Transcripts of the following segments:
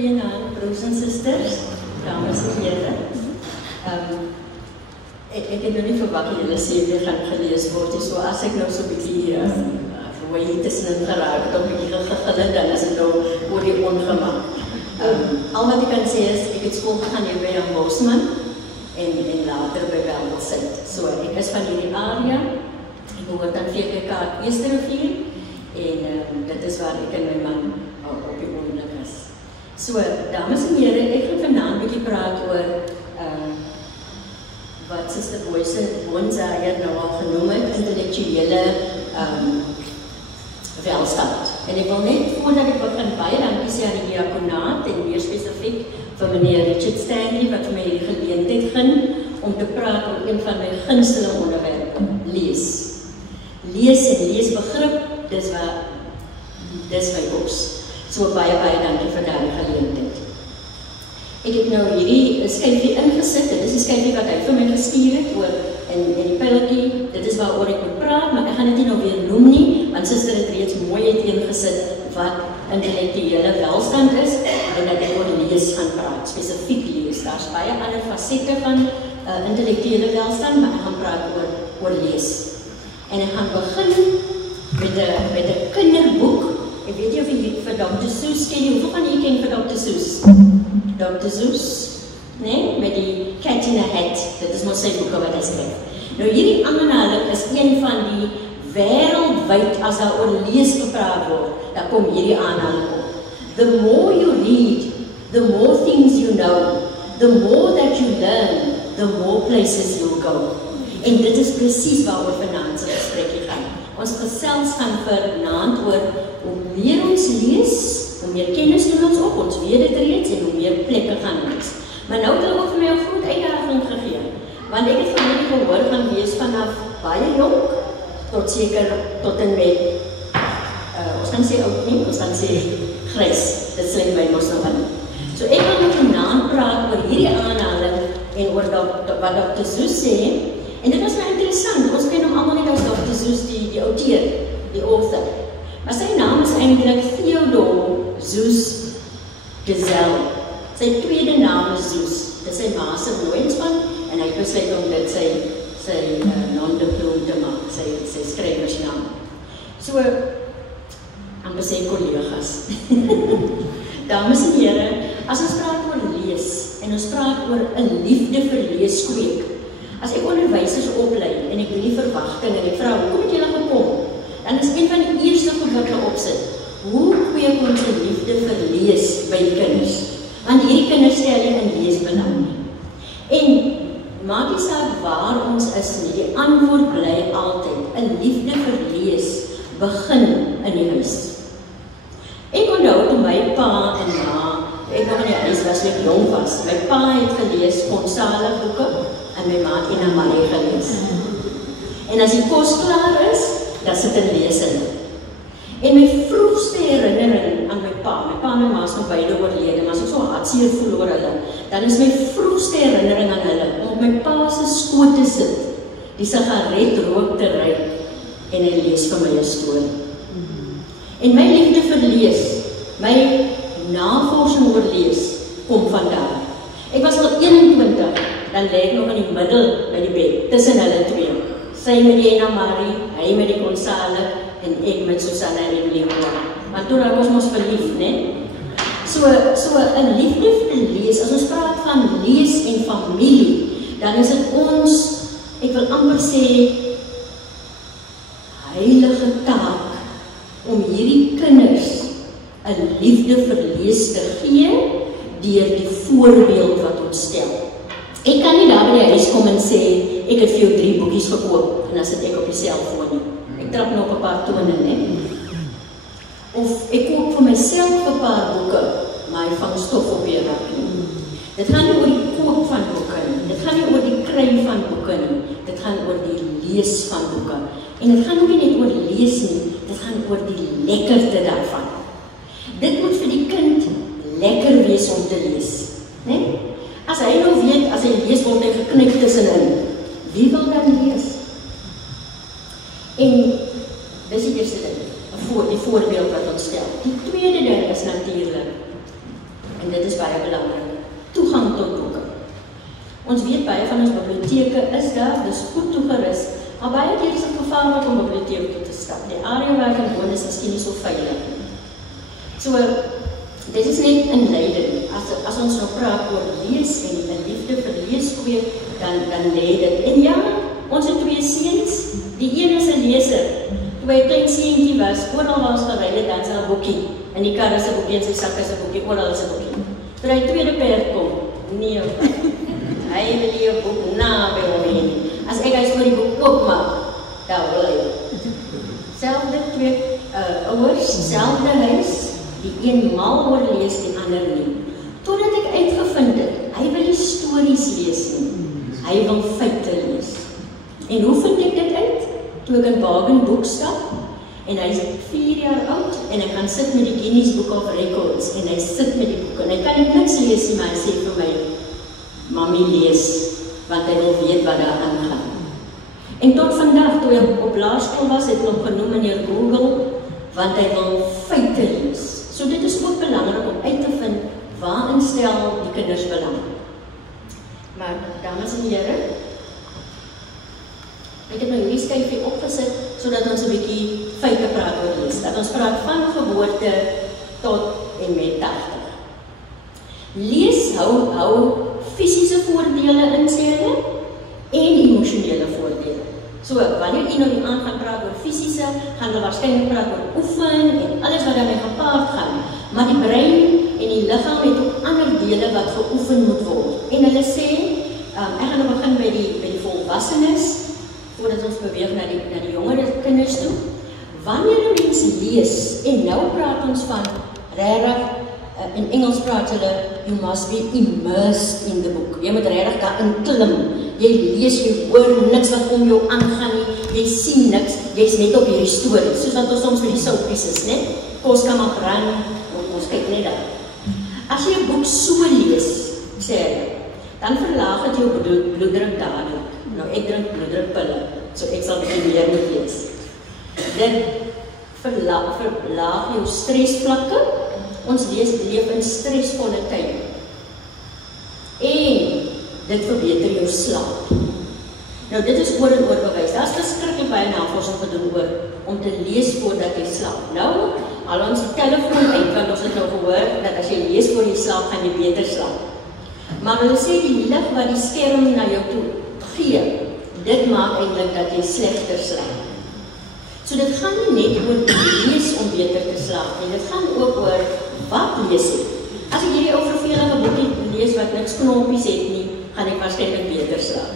Goeienaand, broers en susters, dames en heren. Ik heb nog niet verwacht dat jullie CV gaan gelezen worden, so als ik nou zo'n beetje verwaai tussenin geraakt, dan ben ik gegillen, dan is het nou voor die ongemak. Al wat ik kan zeggen is, ik heb school gegaan hier bij Jan Bosman en later bij Welmelsint. So, ik is van die area, ik behoort aan VKK Eerste Rivier en dat is waar ik en mijn man op die ogenblik is. So, dames en heren, ek gaan vanavond 'n bietjie praat oor wat Sister Boonsa hier nou al genoem het, intellektuele welstand. En ek wil net, voordat ek begin baie dankie sê aan die diakonaat en meer spesifiek vir meneer Richard Stanley wat vir my die geleentheid gun om te praat oor een van my gunsteling onderwerpe, lees. Lees en leesbegrip, dis my boks. So baie dankie vir daardie geleentheid. Ek het nou hierdie skyfie ingesit, dit is die skyfie wat hy vir my gestuur het oor en die pyltjie, dit is waaroor ek moet praat, maar ek gaan dit nie nou weer noem nie, want Suster het reeds mooi uiteengesit wat intellektuele welstand is en dat ek oor lees gaan praat, spesifiek lees. Daar's baie ander fasette van intellektuele welstand, maar ek gaan praat oor lees. En ek gaan begin met 'n kinderboek. Ek weet nie of jy vir Dr. Seuss ken nie. Hoeveel van julle ken vir Dr. Seuss? Dr. Seuss? Nee? Met die Cat in a Hat. Dit is mos sy boeke wat hy skryf. Nou hierdie aanhaling is een van die wêreldwyd as daar oor lees gepraat word, dan kom hierdie aanhaling op. The more you read, the more things you know. The more that you learn, the more places you'll go. En dit is presies waaroor vanaand se gesprekkie gaan. Ons gesels gaan vanaand oor hoe meer ons lees, hoe meer kennis doen ons op, ons weet dit reeds en hoe meer plekke gaan ons. Maar nou het hulle ook vir my 'n groot uitdaging gegee, want ek het van hierdie gehoor gaan wees vanaf baie jonk tot en met, ons kan sê oud nie, ons kan sê grys, dit sluit my mos nou in. So ek wil met vanaand praat oor hierdie aanhaling en oor wat Dr. Seuss sê. En dit was nou interessant, ons ken hom almal net as Dr. Seuss, die auteur, die author. Maar sy naam is eintlik Theodore Seuss Geisel. Sy tweede naam is Seuss. Dit is sy ma se nooienspan en hy besluit om dit sy non-diploma te maak, sy skrywersnaam. So, amper sê kollegas. Dames en here, as ons praat oor lees en ons praat oor 'n liefde vir lees kweek. As ek onderwysers oplei en ek doen die verwagting en ek vra hoekom het julle gekom, dan is een van die eerste goed wat hulle opsit. Hoe kweek ons 'n liefde vir lees by die kinders? Want hierdie kinders stel jy in lees belang. En maak nie saak waar ons is nie, die antwoord bly altyd 'n liefde vir lees begin in die huis. Ek onthou toe my pa en ma, ek nog in die huis was, ek jong was, my pa het gelees Gonzalo boeke en my ma het Ina Marie gelees. En as die kos klaar is, dan sit ek lees in. En my vroegste herinnering aan my pa en my ma is nog beide oorlede, maar as ek so hartseer voel oor hulle, dan is my vroegste herinnering aan hulle, om op my pa se skoot te sit, die sigaret rook te ry, en hy lees vir my 'n storie. En my liefde vir lees, my navorsing oor lees, kom vandaan. Ek was al 21, dan lê ek nog in die middel by die bed, tussen hulle twee. Sy met die Ina Marie, hy met die Gonzalo, en ek met Susanna en Leonora. Want toen was ons verliefd, né? So 'n liefde vir lees, as ons praat van lees en familie, dan is dit ons, ek wil amper sê, heilige taak, om hierdie kinders 'n liefde vir lees te gee, deur die voorbeeld wat ons stel. Ek kan nie daar by die huis kom en sê, ek het vir jou 3 boekies gekoop, en dan sit ek op die selfoon nie. Ek trap nog 'n paar tone, né? Of ek koop vir myself 'n paar boeke, maar hy vang stof op die rak nie. Dit gaan nie oor die koop van boeke nie, dit gaan nie oor die kry van boeke nie, dit gaan oor die lees van boeke. En dit gaan ook nie net oor lees nie, dit gaan oor die lekkerte daarvan. Dit moet vir die kind lekker wees om te lees, né? As hy nou weet, as hy lees word hy geknyp tussenin, wie wil dan lees? En dis die eerste ding, die voorbeeld wat ons stel. Die tweede ding is natuurlik, en weet, baie van ons biblioteke is daar, dis goed toegerus, maar baie keer is dit gevaarlik om biblioteke toe te stap. Die area waar ek woon is miskien nie so veilig nie. So, dit is net inleiding. As ons nou praat oor lees en die liefde vir lees kweek, dan lê dit. En ja, ons het 2 seuns, die een is 'n leser. Toe hy klein seentjie was, oral waar ons gery het, dan sy 'n boekie. In die kar is 'n boekie, in sy sak is 'n boekie, oral is 'n boekie. Toe hy tweede perd kom, nee, hy wil die boek naby hom hê. As ek hy vir die boek oopmaak, daar wil hy. Selfde 2 ouers, selfde huis, die een mal oor lees, die ander nie. Totdat ek uitgevind het, hy wil nie stories lees nie, hy wil feite lees. En hoe vind ek dit uit? Toe ek in Wagen Boek stap, en hy is 4 jaar oud, en hy gaan sit met die Guinness Book of Records, en hy sit met die boek, en hy kan nie niks lees nie, maar hy sê vir my, Mami lees, want hy wil weet wat daar aangaan. En tot vandag, toe hy op laerskool was, het hy hom genoem meneer Google, want hy wil feite lees. So dit is ook belangrik om uit te vind, waarin stel die kinders belang. Maar, dames en heren, ek het nou hierdie skyfie opgesit, sodat ons 'n bietjie feite praat oor lees. Dat ons praat van geboorte tot en met 80. Lees hou fisiese voordele in, sê hulle, en emosionele voordele. So, wanneer jy nou die aand gaan praat oor fisiese, gaan hulle waarskynlik praat oor oefen en alles wat daarmee gepaard gaan. Maar die brein en die liggaam het ook ander dele wat geoefen moet word. En hulle sê, ek gaan nou begin by die volwassenes, voordat ons beweeg na die jongere kinders toe. Wanneer mens lees, en nou praat ons van regtig, in Engels praat hulle, you must be immersed in the book. Jy moet regtig daarin klim. Jy lees, jy hoor niks wat om jou aangaan nie, jy sien niks, jy is net op hierdie storie. Soos wat ons soms met die soapies is, net? Kos kan maar ran, ons kyk net daar. As jy 'n boek so lees, sê hulle, dan verlaag het jou bloeddruk dadelik. Nou, ek drink bloeddrukpille, so ek sal meer moet lees. Dit verlaag jou stresvlakke. Ons leef in stresvolle tye. En dit verbeter jou slaap. Nou, dit is oor en oor bewys. Daar is verskriklik baie navorsing gedoen oor om te lees voordat jy slaap. Nou, al ons die telefoon uit, want ons het nou gehoor dat as jy lees voor jy slaap, gaan jy beter slaap. Maar hulle sê die lig wat die skerm na jou toe gee, dit maak eintlik dat jy slegter slaap. So dit gaan nie net oor lees om beter te slaap nie, dit gaan ook oor wat lees ek. As ek hierdie ou vervelige boekie lees wat niks knoppies het nie, gaan ek waarskynlik beter slaap.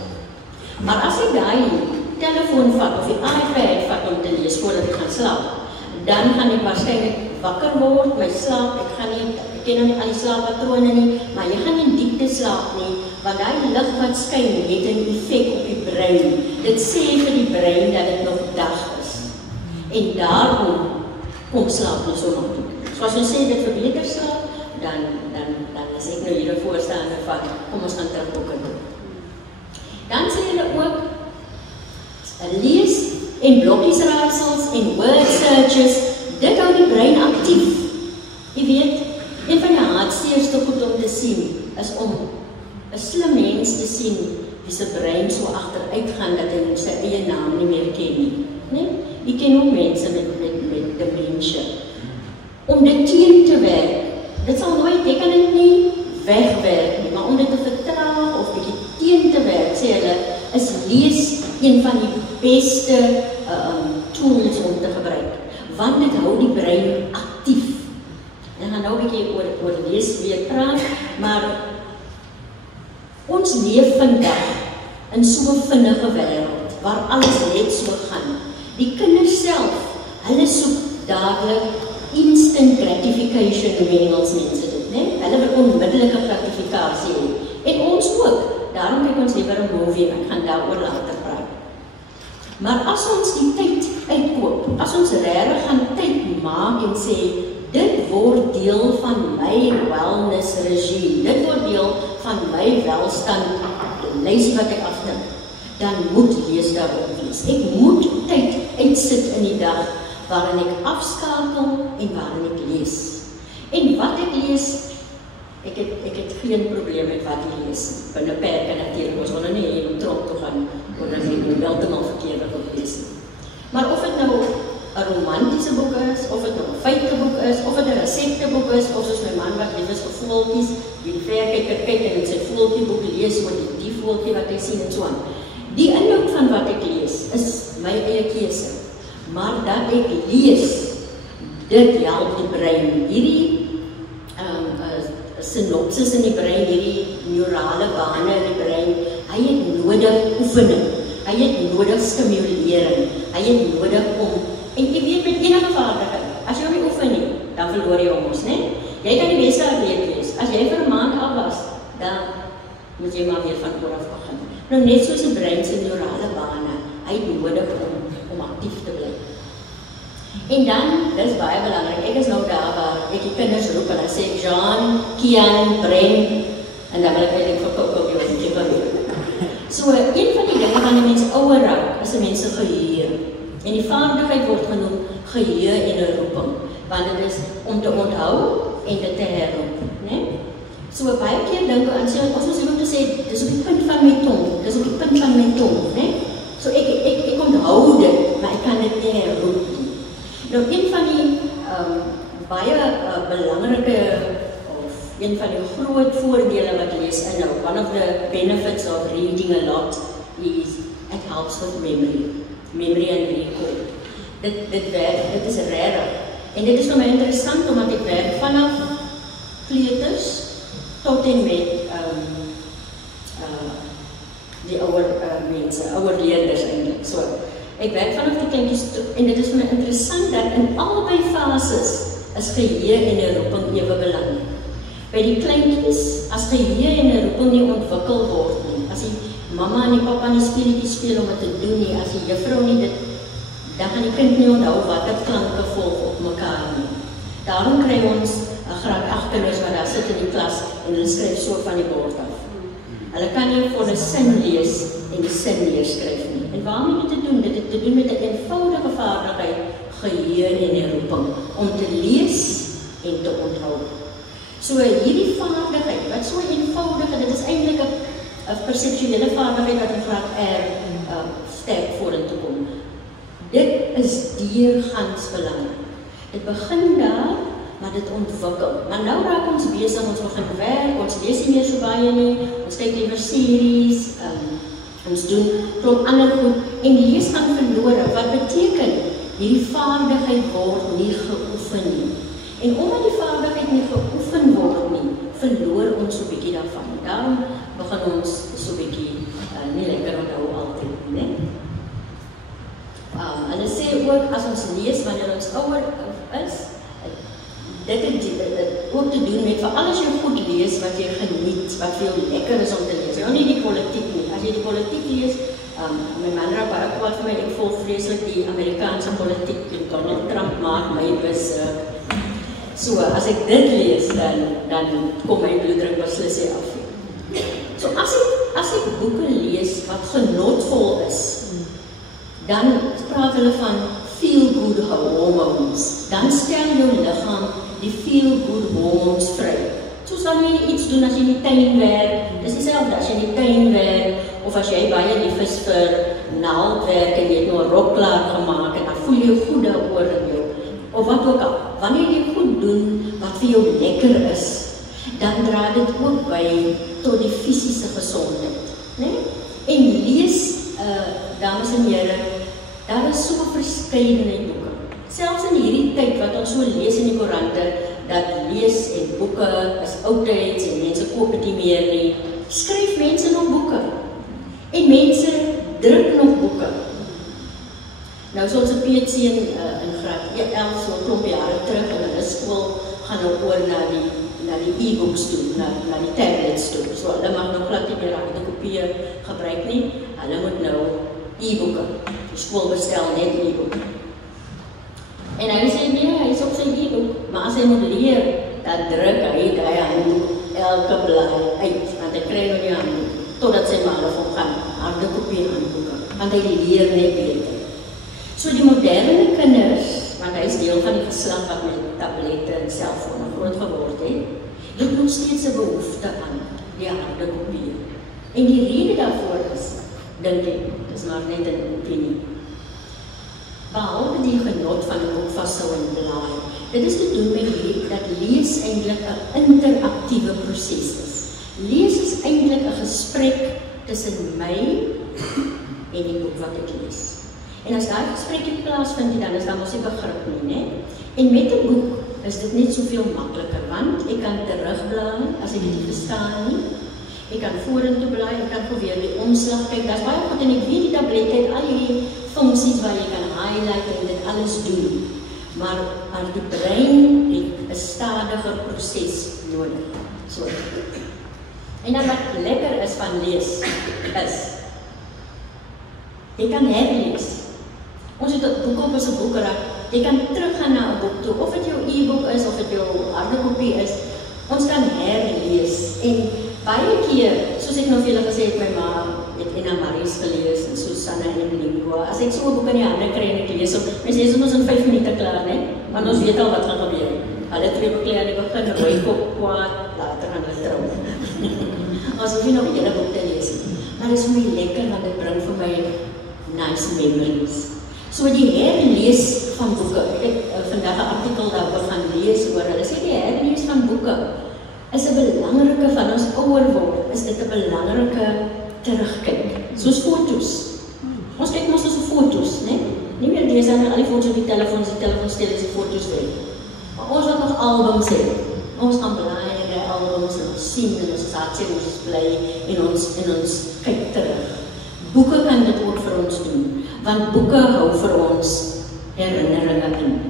Maar as ek daai telefoon vat of die iPad vat om te lees voordat ek gaan slaap, dan gaan ek waarskynlik wakker word, my slaap, ek ken nou nie al die slaappatrone nie, maar jy gaan nie diepte slaap nie, want die lig wat skyn het 'n effek op die brein. Dit sê vir die brein dat dit nog dag is. En daarom kom slaap nie so maklik. So as ons sê dit verbeter slaap, dan is ek nou hier 'n voorstander van, kom ons gaan terugboeke toe. Dan sê hulle ook, lees en blokkies raadsels en word searches, dit hou die brein aktief. Jy weet, een van die hartseerste goed om te sien, is om 'n slim mens te sien, wie sy brein so agteruit gaan, dat hy sy eie naam nie meer ken nie. Nee? Jy ken ook mense met demensie. Om dit teen te werk, dit sal nooit, jy kan dit nie wegwerk nie, maar om dit te vertraag of bietjie teen te werk, sê hulle, is lees een van die beste tools om te gebruik, want dit hou die brein aktief. En gaan nou 'n bietjie oor lees weer praat, maar ons leef vandag in so 'n vinnige wêreld, waar alles net so gaan. Die kinders self, hulle soek dadelik instant gratification, hoe Engels mense dit, né? Hulle wil onmiddellike gratifikasie hê. En ons ook. Daarom kyk ons liewer 'n movie, ek gaan daaroor later praat. Maar as ons die tyd uitkoop, as ons regtig gaan tyd maak en sê, dit word deel van my wellness regime, dit word deel van my welstand, lysie wat ek afdink, dan moet lees daarop wees. Ek moet tyd uitsit in die dag, waarin ek afskakel en waarin ek lees. En wat ek lees, ek het geen probleem met wat jy lees. Binne perke natuurlik, ons wil nou nie hê jy moet tronk toe gaan, omdat jy heeltemal verkeerde wil lees. Maar of dit nou 'n romantiese boek is, of dit nou 'n feiteboek is, of dit 'n resepteboek is, of soos my man wat lief is vir voeltjies, die verkyker kyk en in sy voeltjieboek lees oor die voeltjie wat hy sien en so aan. Die inhoud van wat ek lees is my eie keuse, maar dat ek lees, dit help die brein. Hierdie synopsis in die brein, hierdie neurale bane in die brein, hy het nodig oefening, hy het nodig stimulering, hy het nodig om, en jy weet met enige vaardigheid, as jy hom nie oefen nie, dan verloor jy hom ons, né? Jy kan die beste atleet wees, as jy vir 'n maand af was, dan moet jy maar weer van vooraf begin. Nou net soos die brein se neurale bane, hy het nodig om aktief te bly. En dan, dis baie belangrik, ek is nou daar waar ek die kinders roep en dan sê ek, Jean, Kian, Bren, en dan wil ek eintlik vir Coco die wat ek wil doen. So, een van die dinge van die mens ouer raak, is die mens se geheue. En die vaardigheid word genoem geheue en 'n roeping, want dit is om te onthou en dit te herroep, né? So, baie keer dink aan sê, ons moet iemand sê, dis op die punt van my tong, dis op die punt van my tong, né? So, ek onthou dit, maar ek kan dit nie herroep nie. Nou, een van die baie belangrike, of een van die groot voordele wat lees inhou, one of the benefits of reading a lot is it helps with memory and recall. Dit is rare. En dit is vir my interessant, omdat ek werk vanaf kleuters tot en met die ouer mense, ouer leerders eintlik. So, ek werk vanaf die kleintjies en dit is vir my interessant dat in albei fases is geheue en 'n roeping ewe belangrik. By die kleintjies, as geheue en 'n roeping nie ontwikkel word nie, as die mamma en die pappa nie speletjies speel om dit te doen nie, as die juffrou nie dit, dan gaan die kind nie onthou watter klanke volg op mekaar nie. Daarom kry ons 'n graad 8 kinders wat daar sit in die klas en hulle skryf so van die bord af. Hulle kan nie vir 'n sin lees en die sin neerskryf nie. En waarom moet dit doen? Dit het te doen met 'n eenvoudige vaardigheid, geheue en 'n roeping, om te lees en te onthou. So hierdie vaardigheid, wat so eenvoudig is, dit is eintlik 'n perseptuele vaardigheid wat in graad R sterk vorentoe kom. Dit is deurgangs belangrik. Dit begin daar, maar dit ontwikkel. Maar nou raak ons besig, ons begin werk, ons lees nie meer so baie nie, ons kyk liewer series, ons doen klop ander goed, en lees gaan verlore, wat beteken, hierdie vaardigheid word nie geoefen nie. En omdat die vaardigheid nie geoefen word nie, verloor ons so 'n bietjie daarvan. Daarom begin ons so 'n bietjie nie lekker onthou altyd, né? Hulle sê ook, as ons lees wanneer ons ouer is, dit het ook te doen met, veral as jy goed lees, wat jy geniet, wat veel lekker is om te lees. Nou nie die politiek nie. As jy die politiek lees, my man raak baie kwaad vir my, ek volg vreeslik die Amerikaanse politiek, en Donald Trump maak my besig. So, as ek dit lees, dan kom my bloeddruk beslis af. So, as ek boeke lees wat genotvol is, dan praat hulle van feel-good hormones. Dan stel jou liggaam die feel-good hormones vry. Soos wanneer jy iets doen as jy in die tuin werk, dis dieselfde as jy in die tuin werk, of as jy baie lief is vir naaldwerk en jy het nou 'n rok klaar gemaak en dan voel jy goed daaroor in jou, of wat ook al. Wanneer jy goed doen wat vir jou lekker is, dan dra dit ook by tot die fisiese gesondheid, né? En lees, dames en here, daar is so 'n verskeidenheid boeke. Selfs in hierdie tyd wat ons so lees in die koerante, dat lees en boeke is oudtyds en mense koop dit nie meer nie, skryf mense nog boeke. En mense druk nog boeke. Nou soos 'n PhD in graad 11 so 'n klomp jare terug in hulle skool gaan nou oor na die e-books toe, na die tablets toe. So hulle mag nou glad nie meer kopieë gebruik nie. Hulle moet nou e-boeke. Die skool bestel net e-boeke. En hy sê nee, hy is op sy e-book, maar as hy moet leer, dan druk hy daai handboek elke blaai uit, want hy kry nou die handboek, totdat sy maar of gaan harde kopie handboeke, want hy leer net beter. So die moderne kinders, want hy is deel van die geslag wat met tablette en selfone groot geword het, dit nog steeds 'n behoefte aan die harde kopie. En die rede daarvoor is, dink ek, dis maar net 'n opinie. Behalwe die genot van 'n boek vashou en blaai, dit is te doen met dat lees eintlik 'n interaktiewe proses is. Lees is eintlik 'n gesprek tussen my en die boek wat ek lees. En as daai gesprek nie plaasvind, dan is daar mos nie begrip nie, né? En met 'n boek is dit net soveel makliker, want ek kan terugblaai as ek dit nie verstaan nie. Ek kan vorentoe blaai, ek kan probeer die omslag kyk. Daar's baie goed en ek weet die tablet het al hierdie funksies waar jy kan highlight en dit alles doen. Maar die brein het 'n stadiger proses nodig. So. En dan wat lekker is van lees is jy kan herlees. Ons het 'n boek op ons boekrak. Jy kan teruggaan na 'n boek toe, of dit jou e-boek is of dit jou harde kopie is. Ons kan herlees en baie keer, soos ek nou vir julle gesê het, my ma het Ina Maries gelees en Susanna en Lingua. As ek so 'n boek in die hande kry en ek lees op, mens lees ons in 5 minute klaar, né? Want ons weet al wat gaan gebeur. Hulle twee beklei aan die begin, rooi kop kwaad, later gaan hulle trou. Ons hoef nie nog 'n hele boek te lees nie. Maar dit is vir my lekker want dit bring vir my nice memories. So die herlees van boeke, ek het vandag 'n artikel daaroor gaan lees oor, hulle sê die herlees van boeke is 'n belangrike, van ons ouer word, is dit 'n belangrike terugkyk. Soos foto's. Ons kyk mos as foto's, né? Nie meer dis aan al die foto's op die telefoon stel as foto's weg. Maar ons wat nog albums hê. Ons gaan blaai in die albums en ons sien en ons hartseer ons bly en ons kyk terug. Boeke kan dit ook vir ons doen, want boeke hou vir ons herinneringe in.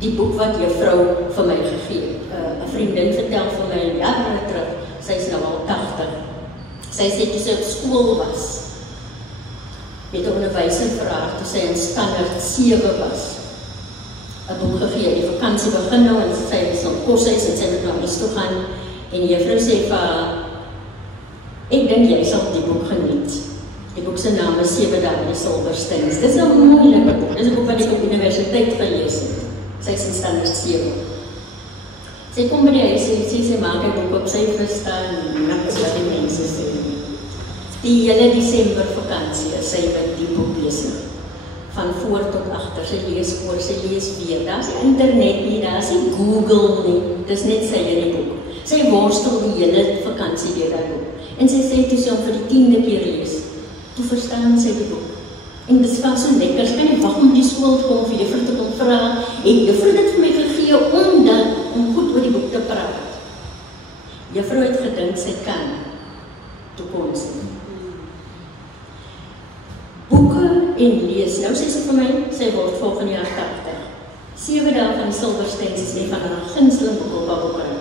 Die boek wat juffrou vir my gegee het, 'n vriendin vertel vir my jare terug, sy is nou al 80. Sy sê toe sy op skool was, het 'n onderwyser vir haar toe sy in standaard 7 was, 'n boek gegee. Die vakansie begin nou en sy is op koshuis en sy moet nou huis toe gaan en die juffrou sê vir haar, ek dink jy sal die boek geniet. Die boek se naam is 7 dae in die Silversteins. Dis 'n moeilike boek. Dis 'n boek wat ek op universiteit gelees het. Sy is in standaard 7. Sy kom by die huis en sy maak 'n boek op, sy verstaan niks wat die mense sê. Die hele Desember vakansie is sy met die boek lees. Van voor tot agter, sy lees oor, sy lees weer. Daar's nie internet nie, daar's nie Google nie. Dis net sy in die boek. Sy worstel die hele vakansie deur daai boek. En sy sê toe sy hom vir die 10de keer lees, toe verstaan sy die boek. En dit was so lekker, sy kan nie wag om die skool te kom vir juffrou te kom vra. En juffrou het dit vir my gegee om goed oor die boek te praat. Juffrou het gedink sy kan toekoms nie. Boeke en lees. Nou sê sy vir my, sy word volgende jaar 80. 7 dae van Silversteins is nie van haar gunsteling boeke op haar boekrak.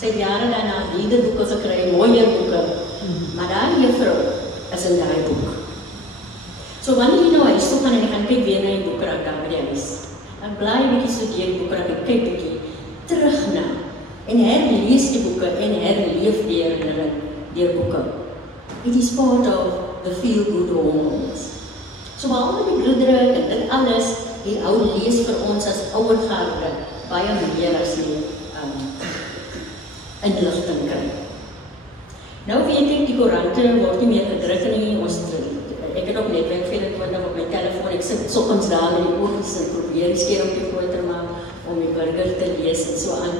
Sy het jare daarna liederboeke gekry, mooier boeke. Maar daai juffrou is in daai boek. So wanneer jy nou huis toe gaan en jy gaan kyk weer na die boekrak daar by die huis, dan blaai bietjie so deur die boekrak en kyk bietjie terug na en herlees die boeke en herleef deur boeke. It is part of the feel-good hormones. So behalwe die bloeddruk en dit alles, die ou lees vir ons as ouer garde baie meer as die inligting kry. Nou weet ek, die koerante word nie meer gedruk nie, ek het ook netwerk 24 op my telefoon, ek sit sokkens daar met die oogies en probeer die skermpie groter maak om die burger te lees en so aan.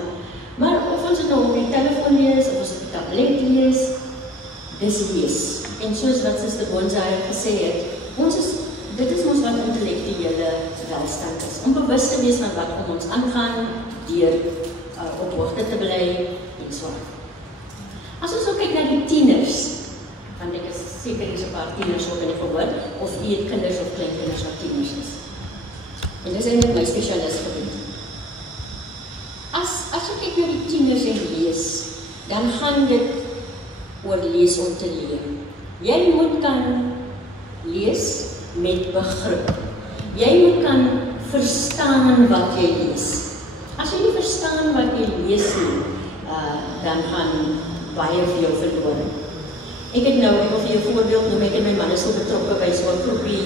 Maar of ons het nou op die telefoon lees, of ons op die tablet lees, dis lees. En soos wat Suster Bonsaai gesê het, dit is ons wat intellektuele welstand is. Om bewus te wees van wat om ons aangaan, deur op hoogte te bly en so aan. As ons ook kyk na die tieners, want ek is seker is 'n paar tieners ook in die gehoor, of jy het kinders of kleinkinders wat tieners is. En dis eintlik my spesialisgebied. As ek kyk na die tieners en lees, dan gaan dit oor lees om te leer. Jy moet kan lees met begrip. Jy moet kan verstaan wat jy lees. As jy nie verstaan wat jy lees nie, dan gaan baie vir jou verloor. Ek het nou, ek wil vir jou voorbeeld noem, ek en my man is so betrokke by so 'n groepie,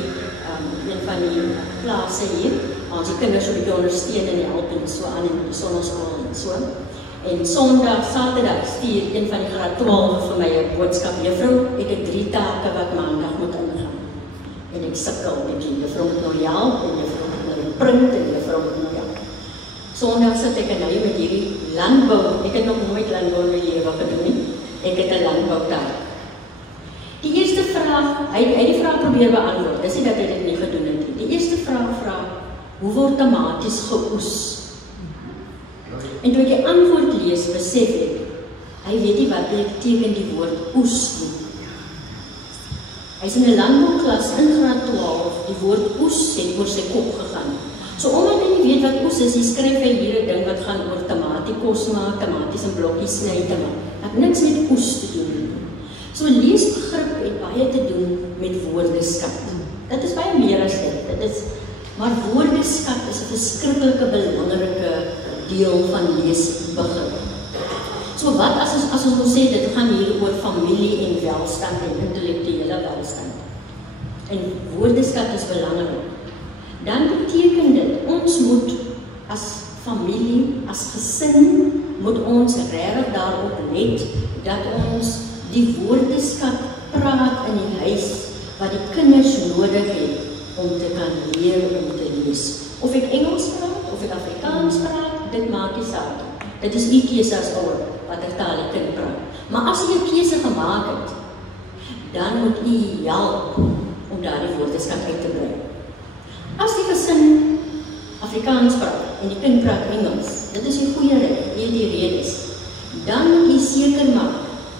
een van die plase hier, ons die kinders so 'n bietjie ondersteun en help en so aan in die sonneskool en so. En Sondag, Saterdag stuur een van die graad 12 vir my 'n boodskap. Juffrou, ek het 3 take wat Maandag moet ingaan. En ek sukkel met die juffrou moet nou help, en juffrou moet nou print, en juffrou moet nou help. Sondag sit ek nou met hierdie landbou. Ek het nog nooit landbou in my lewe gedoen nie. Ek het 'n landboutaak. Die eerste vraag, hy die vraag probeer beantwoord. Dis nie dat hy dit nie gedoen het nie. Die eerste vraag vra, hoe word tomaties geoes? En toe ek die antwoord lees, besef ek, hy weet nie wat beteken die woord oes nie. Hy is in 'n landbouklas in graad 12, die woord oes het oor sy kop gegaan. So omdat hy nie weet wat oes is, skryf hy hier 'n ding wat gaan oor tomatiekos maak, tomaties in blokkies sny te maak. Het niks met oes te doen. So leesbegrip het baie te doen met woordeskat. Dit is baie meer as dit. Maar woordeskat is 'n verskriklike belangrike deel van leesbegrip. So wat as ons moet sê, dit gaan hier oor familie en welstand en intellektuele welstand. En woordeskat is belangrik. Dan beteken dit, ons moet as familie, as gesin, moet ons regtig daarop let, dat ons die woordeskat praat in die huis, wat die kinders nodig het, om te kan leer om te lees. Of ek Engels praat, of ek Afrikaans praat, dit maak nie saak. Dit is nie keuse as ouer, wat ek taal die kind praat. Maar as jy 'n keuse gemaak het, dan moet jy help om daardie woordeskat uit te brei. As die gesin Afrikaans praat en die kind praat Engels, dit is die goeie rede, die redes. Dan moet jy seker maak,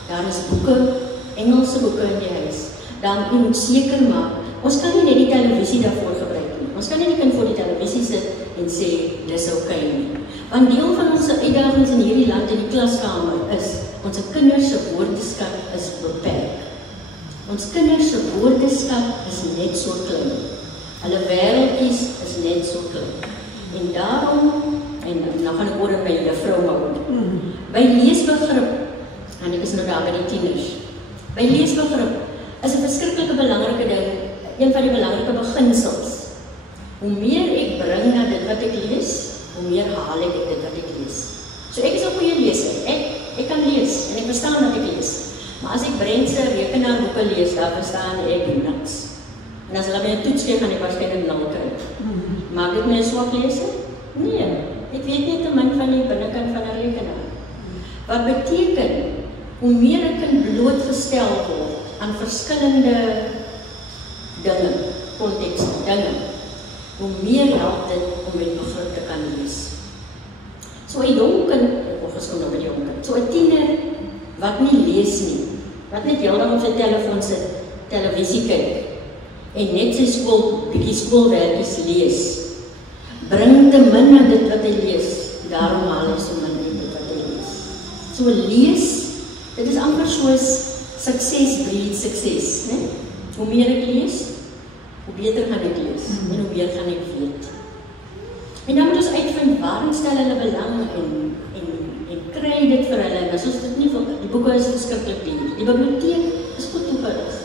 daar is boeke, Engelse boeke in die huis. Dan jy moet seker maak, ons kan nie net die televisie daarvoor gebruik nie. Ons kan nie die kind voor die televisie sit en sê, dis okay nie. Want deel van ons uitdagings in hierdie land in die klaskamer is, ons kinders se woordeskat is beperk. Ons kinders se woordeskat is net so klein. Hulle wêreldjies is net so klein. En daarom, en nou gaan ek oor in my juffrou maak, by leesbegrip, en ek is nou daar by die tieners, by leesbegrip is 'n verskriklike belangrike ding, een van die belangrike beginsels. Hoe meer ek bring na dit wat ek lees, hoe meer haal ek dit wat ek lees. So ek is 'n goeie leser, ek kan lees, en ek verstaan wat ek lees. Maar as ek Brent se rekenaarboeke lees, dan verstaan ek niks. En as hulle my 'n toets gee, gaan ek waarskynlik 0 kry. Maak dit my 'n swak leser? Nee, ek weet net te min van die binnekant van 'n rekenaar. Wat beteken, hoe meer 'n kind blootgestel word aan verskillende dinge, kontekste, dinge, hoe meer help dit om met begrip te kan lees. So 'n jong kind, nou met jong kind, so 'n tiener wat nie lees nie, wat net heeldag op sy telefoon sit, televisie kyk, en net sy bietjie skoolwerkies lees, bring te min aan dit wat hy lees, daarom haal hy so min aan dit wat hy lees. So lees, dit is amper soos sukses breed sukses, né? Hoe meer ek lees, hoe beter gaan ek lees, en hoe meer gaan ek weet. En dan moet ons uitvind, waarin stel hulle belang en kry dit vir hulle, en as ons dit nie wil, die boeke is verskriklik duur, die biblioteek is goed toegerus.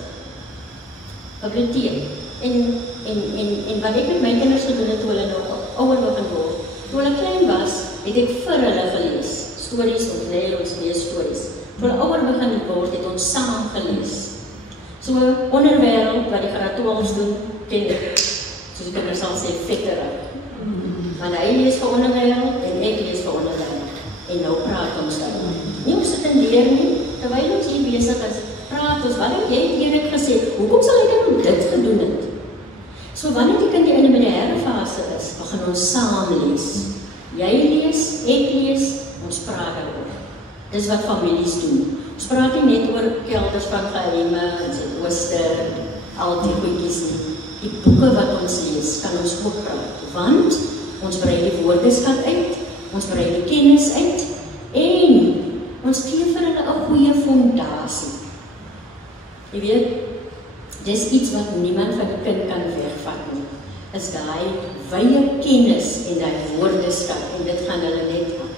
Biblioteek. En wat ek met my kinders gedoen het, toe hulle nou ouer begin word, toe hulle klein was, het ek vir hulle gelees, stories, ons leer ons lees stories. Toe hulle ouer begin word, het ons saam gelees. So, onderwêreld, wat die graad 12's doen, ken ek, soos die kinders sal sê, vetterig. Want hy lees vir onderwêreld, en ek lees vir onderwêreld. En nou praat ons dan. Nie ons sit en leer nie, terwyl ons hier besig is, praat ons, wat het jy eerlik gesê, hoekom sal ek nou dit gedoen het? So wanneer die kind in die middelbare fase is, begin ons saam lees. Jy lees, ek lees, ons praat daaroor. Dis wat families doen. Ons praat nie net oor kelders van geheime, en sy ooster, al die goedjies nie. Die boeke wat ons lees, kan ons ook praat. Want ons brei die woordeskat uit, ons brei die kennis uit, en ons gee vir hulle 'n goeie fondasie. Jy weet, dis iets wat niemand van die kind kan wegvat nie, is daai wye kennis en daai woordeskat, en dit gaan hulle net aan.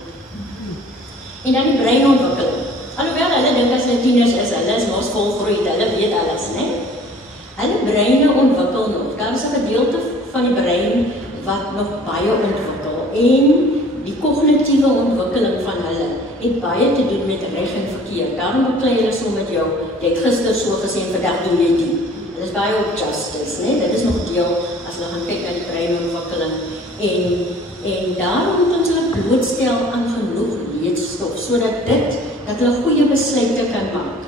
En dan die breinontwikkeling. Alhoewel hulle dink as hulle tieners is, hulle is mos volgroei, hulle weet alles, né? Hulle breine ontwikkel nog. Daar is 'n gedeelte van die brein wat nog baie ontwikkel, en die kognitiewe ontwikkeling van hulle het baie te doen met reg en verkeer. Daarom beklei hulle so met jou. Jy het gister so gesê en vandag doen jy die. Dit is baie op justice, né? Dit is nog deel as hulle gaan kyk na die breinontwikkeling. En daarom moet ons hulle blootstel aan genoeg leesstof sodat hulle goeie besluite kan maak.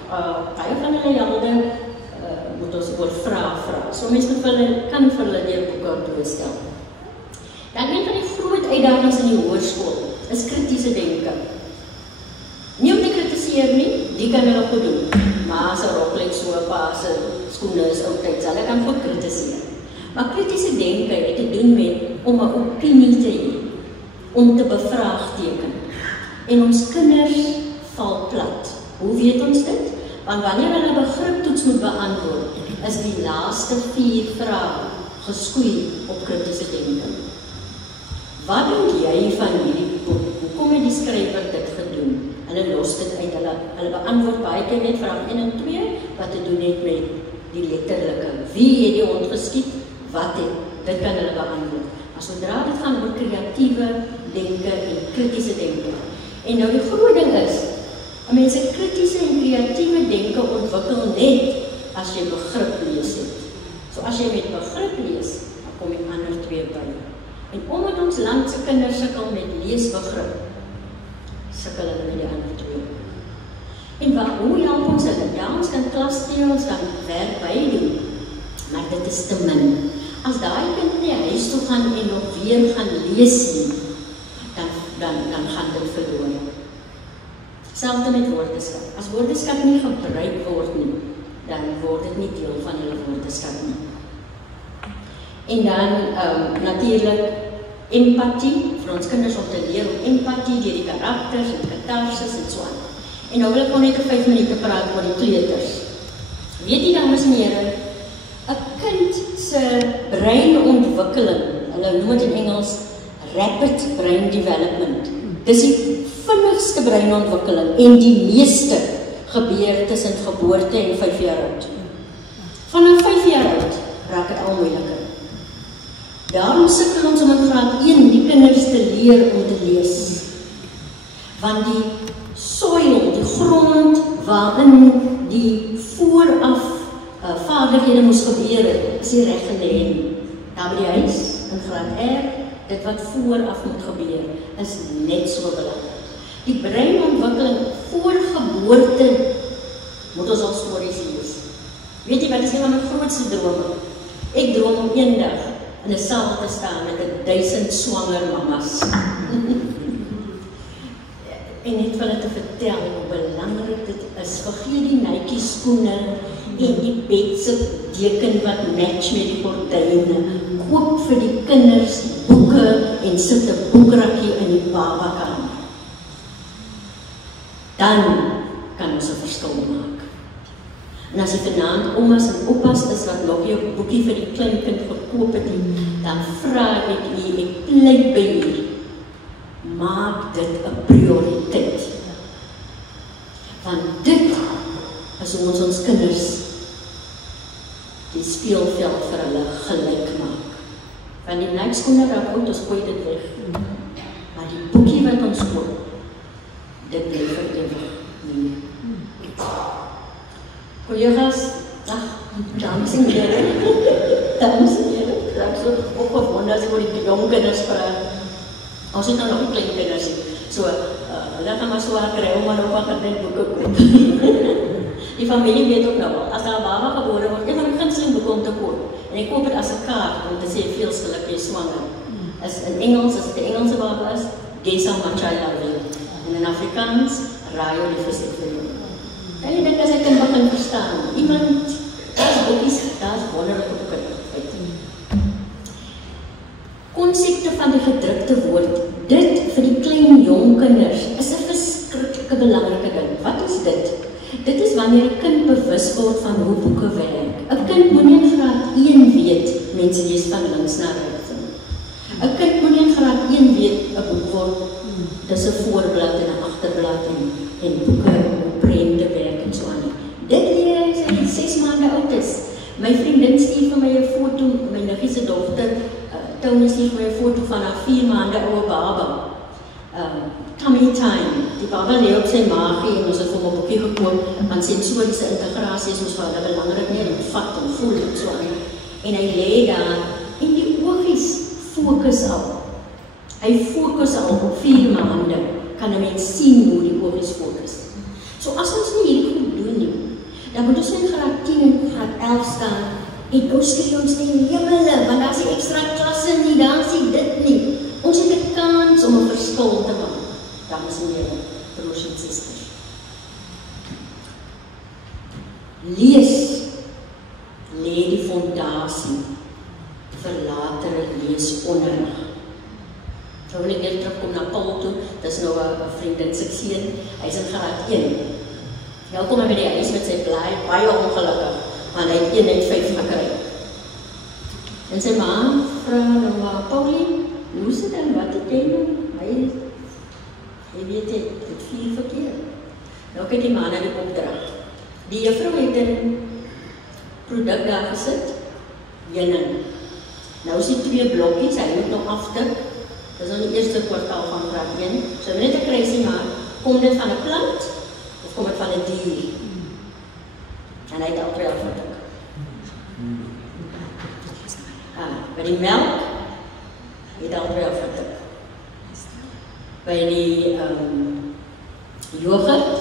Baie van hulle helde moet ons oor vra. So mense kan vir hulle deur boeke blootstel. Dan een van die groot uitdagings in die hoërskool is kritiese denke. Nie om te kritiseer nie, die kan hulle goed doen. Maar se rok lyk so, pa se skoene is oudtyds, hulle kan goed kritiseer. Maar kritiese denke het te doen met om 'n opinie te hê, om te bevraagteken. En ons kinders val plat. Hoe weet ons dit? Want wanneer hulle 'n begriptoets moet beantwoord, is die laaste 4 vrae geskoei op kritiese denke. Wat dink jy van hierdie boek? Hoekom het die skrywer dit gedoen? Hulle los dit uit, hulle beantwoord baie keer net vraag 1 en 2, wat te doen het met die letterlike. Wie het die hond geskiet? Wat het? Dit kan hulle beantwoord. Maar sodra dit gaan oor kreatiewe denke en kritiese denke. En nou die groot ding is, mense kritiese en kreatiewe denke ontwikkel net as jy begrip lees het. So as jy met begrip lees, dan kom die ander 2 by. En omdat ons land se kinders sukkel met leesbegrip, sukkel hulle met die ander 2. En hoe help ons hulle? Ja, ons kan klasdeel, ons kan werk bydoen, maar dit is te min. As daai kind nie huis toe gaan en nog weer gaan lees nie, dan gaan dit verloor. Selfde met woordeskat. As woordeskat nie gebruik word nie, dan word dit nie deel van hulle woordeskat nie. En dan natuurlik empatie, vir ons kinders om te leer om empatie deur die karakters en katarsis en so aan. En nou wil ek net 5 minute praat oor die kleuters. Weet jy, dames en here, 'n kind se breinontwikkeling, hulle noem dit in Engels rapid brain development. Dis die vinnigste breinontwikkeling en die meeste gebeur tussen geboorte en 5 jaar oud. Vanaf 5 jaar oud raak dit al moeiliker. Daarom sukkel ons om in graad 1 die kinders te leer om te lees. Want die soil, die grond waarin die vooraf vaardighede moes gebeur het, is nie reg gelê nie. Daar by die huis, in graad R, dit wat vooraf moet gebeur, is net so belangrik. Die breinontwikkeling voor geboorte moet ons al stories lees. Weet jy wat is een van my grootste drome? Ek droom om eendag in 'n saal te staan met 1000 swanger mamas. En net vir hulle te vertel hoe belangrik dit is. Vergeet die Nike skoene en die bedse deken wat match met die gordyne. Koop vir die kinders boeke en sit 'n boekrakkie in die babakamer. Dan kan ons 'n verskil maak. En as jy vanaand omas en oupas is wat nog jou boekie vir die klein kind gekoop het, dan vra ek pleit by hier. Maak dit 'n prioriteit. Want dit is hoe ons kinders die speelveld vir hulle gelyk maak. Want die Nike-skoene raak oud, ons gooi dit weg. Maar die boekie wat ons koop, dit bly vir ewig nie. Collega's, dames en heren, ek raak so opgewonde as ek oor die jong kinders praat. Ons het nou nog klein kinders, so hulle gaan maar so kry om maar op gedink boeke koop. Die familie weet ook nou al, as daar 'n baba gebore word, ek gaan 'n gunsteling boek om te koop. En ek koop dit as 'n kaart om te sê veel geluk jy swanger. As in Engels, as dit 'n Engelse baba is, Gesa Machaya wil. En in Afrikaans, Rayo die verset vir jou. En ek dink as ek kan begin verstaan, iemand, daar's boekies, daar's wonderlike boeke. Konsepte van die gedrukte woord, dit vir die klein jong kinders is 'n verskriklike belangrike ding. Wat is dit? Dit is wanneer 'n kind bewus word van hoe boeke werk. 'n Kind moet nie in graad 1 weet, mense lees van links na regs. 'n Kind moet nie in graad 1 weet, 'n boek word, dis 'n voorblad en 'n agterblad en boeke, hoe prente werk en so aan. Dit leer as hy 6 maande oud is. My vriendin stuur vir my 'n foto, my niggie se dogter, Tony stuur vir my 'n foto van haar 4 maande oude baba. tummy time. Die baba lê op sy maagie en ons het hom 'n boekie gekoop, want sensoriese integrasie is ons baie belangrik, nie, en vat en voel en so aan. En hy lê daar en die oogies fokus al. Hy fokus al op 4 maande, kan 'n mens sien hoe die oogies fokus. So as ons nie hierdie goed doen nie, dan moet ons in graad 10 en graad 11 staan en ons skree ons nie hemele, want daar is nie extra klasse nie, daar is nie dit nie. Ons het 'n kans om 'n verskil te maak. Dames en here, broers en susters. Lees lê die fondasie vir latere leesonderrig. Nou wil ek net terugkom na Paul toe, dis nou 'n vriendin se seun, hy's in graad 1. Nou kom hy by die huis met sy blaai, baie ongelukkig, want hy het 1.5 gekry. En sy ma vra nou maar, Paulie, hoe is dit dan, wat het jy nou? Hy weet het 4 verkeerd. Nou kyk die ma na die opdrag. Die juffrou het 'n produk daar gesit, heuning. Nou is die 2 blokkies, hy moet nog aftik. Dis nou die eerste kwartaal van graad 1. So net 'n kruisie maak, kom dit van 'n plant of kom dit van 'n dier? En hy het al 2 afgetik. By die melk het al 2 afgetik. By die yoghurt,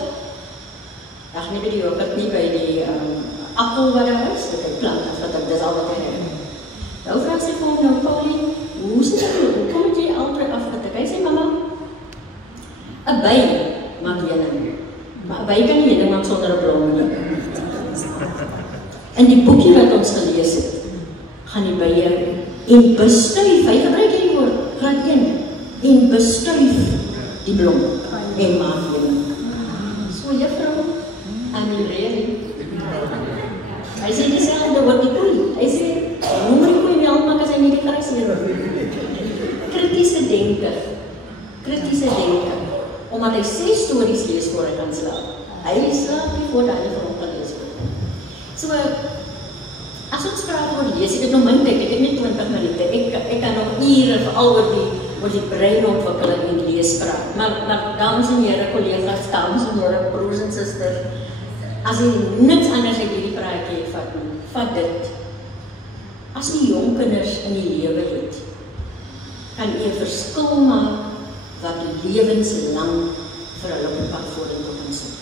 ag nie by die yoghurt nie, by die appel wat daar is, dit is plant afgetik, dis al wat hy het. Nou vraag sy vir hom, nou Paulie, hoe is dit, hoe kan het jy al 2 afgetik? Hy sê, mama, 'n by maak heuning, maar 'n by kan nie heuning maak sonder 'n blom nie. In die boekie wat ons gelees het, gaan die bye en bestuif, hy gebruik hierdie woord, graad 1, en bestuif die blom en maak heuning. So juffrou, I'm ready. Hy sê dieselfde oor die koei. Hy sê, hoe moet die koei melk maak as hy nie die kras leer? Kritiese denker, omdat hy 6 stories lees voor hy kan slaap. Hy slaap nie voor hy vir hom kan lees. So, as ons praat oor lees, ek het nog min tyd, ek het net 20 minute, ek kan nog ure veral oor die breinontwikkeling en lees praat. Maar dames en here, collega's, dames en here, broers en susters, as jy niks anders uit hierdie praatjie vat dit. As jy jong kinders in die lewe het, kan jy 'n verskil maak wat lewenslang vir hulle op 'n pad vorentoe kan sit.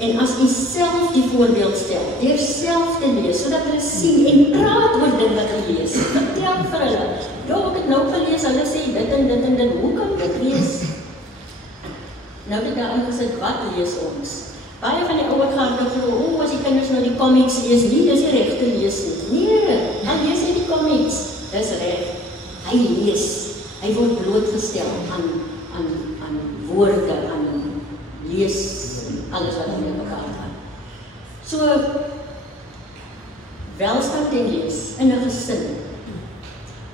En as jy self die voorbeeld stel, deur self te lees, sodat hulle sien en praat oor dit wat jy lees, vertel vir hulle, ek het nou gelees, hulle sê dit en dit en dit, hoe kan dit wees? Nou het ek daar aangesit, wat lees ons? Baie van die ouwe garde glo, as die kinders nou die comics lees, nie, dis die regte lees nie. Nee, hy lees nie die comics, dis reg. Hy lees, hy word blootgestel aan woorde, aan lees, alles wat hy in mekaar gaan. So, welstand en lees in 'n gesin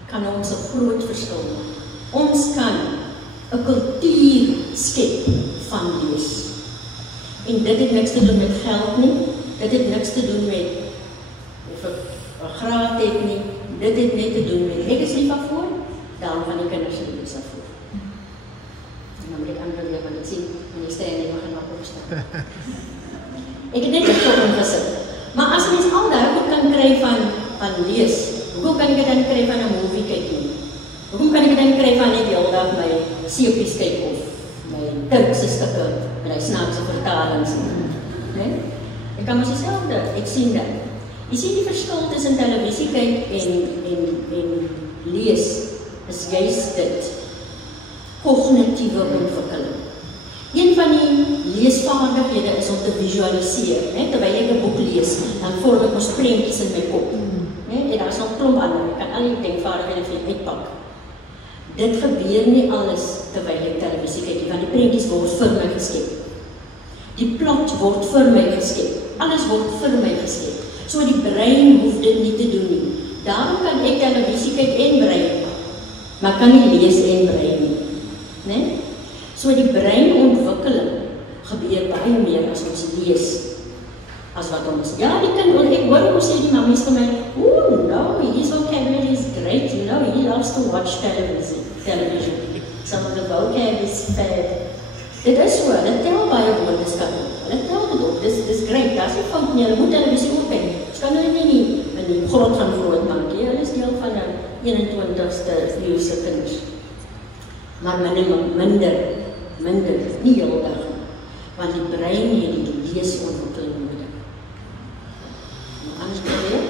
kan ons 'n groot verskil maak. Ons kan 'n kultuur skep van lees. En dit het niks te doen met geld nie, dit het niks te doen met of ek 'n graad het nie, dit het net te doen met, ek is lief daarvoor, daarom van die kinders se lief daarvoor. En dan moet ek ander leer, want ek sien, en die steen nie mag en op opstaan. Ek het net op ingesit. Maar as mens al daar ook kan kry van lees, hoekom kan ek dit dan kry van 'n movie kyk nie? Hoekom kan ek dit dan kry van net die hele dag my seepies kyk of my Turkse stukke met die snaakse vertalings? Nee? Ek kan maar dieselfde, ek sien dit. Jy sien die verskil tussen televisie kyk en lees, is juist dit. Kognitiewe ontwikkeling. Een van die leesvaardighede is om te visualiseer. Terwyl ek 'n boek lees, dan vorm ek ons prentjies in my kop. En daar is nog klomp ander, ek kan al die denkvaardighede vir jou uitpak. Dit gebeur nie alles terwyl ek televisie kyk, want die prentjies word vir my geskep. Die plot word vir my geskep. Alles word vir my geskep. So die brein hoef dit nie te doen nie. Daarom kan ek televisie kyk en brein, maar kan nie lees en brein nie. Nee? So die breinontwikkeling gebeur baie meer as ons lees, as wat ons, ja die kind, ek hoor hoe sê die mammies vir my, no, his vocabulary is great, he loves to watch television. Some of the vocab is fad. Dit is so, dit tel baie woordeskat op. Hulle tel dit op, dis great, daar is nie fout nie, hulle moet televisie opneem. Ons kan hulle nie in die grot gaan groot maak, hulle is deel van die 21ste eeuse kinders. Maar minder, nie heel dag, want die brein het die leesontwikkeling nodig. Anders probeer?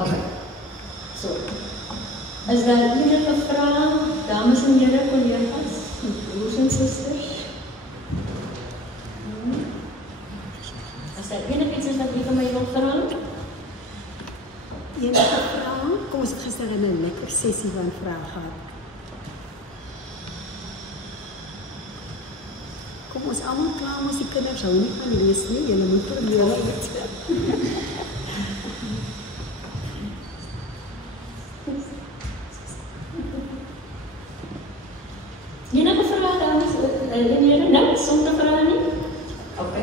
Oké, so. Is daar enige vrae, dames en here, collega's, broers en susters? As daar enigiets is wat jy van my wil vra? Enige vrae? Kom ons gister in 'n lekker sessie van vrae gehad. Kom ons almal klaar, ons die kinders hou nie van lees nie, julle moet probeer dit. Enige vrae, dames en here? Nee, sonder vrae nie? Oké.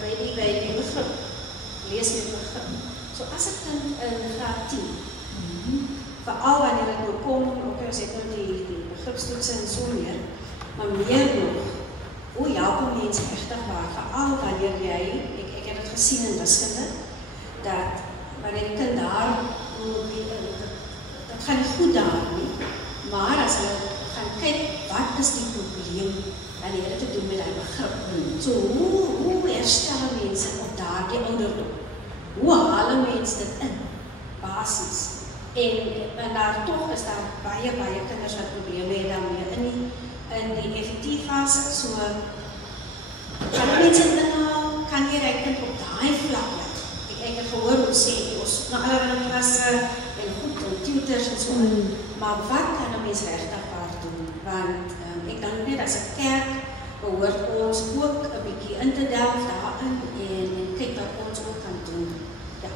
By die begrip, lees met begrip. So as ek in graad 10, veral wanneer ek nou kom, ons het nou die begripstoetse en so meer, maar meer nog, hoe help mense regtig waar, veral wanneer jy, ek het het gesien in wiskunde, dat wanneer die kind daar, dat gaan nie goed daar nie, maar as hulle gaan kyk, wat is die probleem, wanneer dit te doen met die begrip. So hoe herstel mense op daardie ouderdom? Hoe haal mense dit in? Basis. En daar toch is daar baie kinders wat probleme het daarmee in die effectiefase. So kan mense dit inhaal, kan jy die kind op daai vlak leg? Ek het gehoor hoe sê ons na allerlei klasse en goed en tutors en so, maar wat kan een mens regtig waar doen? Want ek dink net as 'n kerk behoort ons ook 'n bietjie in te delf daarin en kyk wat ons ook kan doen. Ja.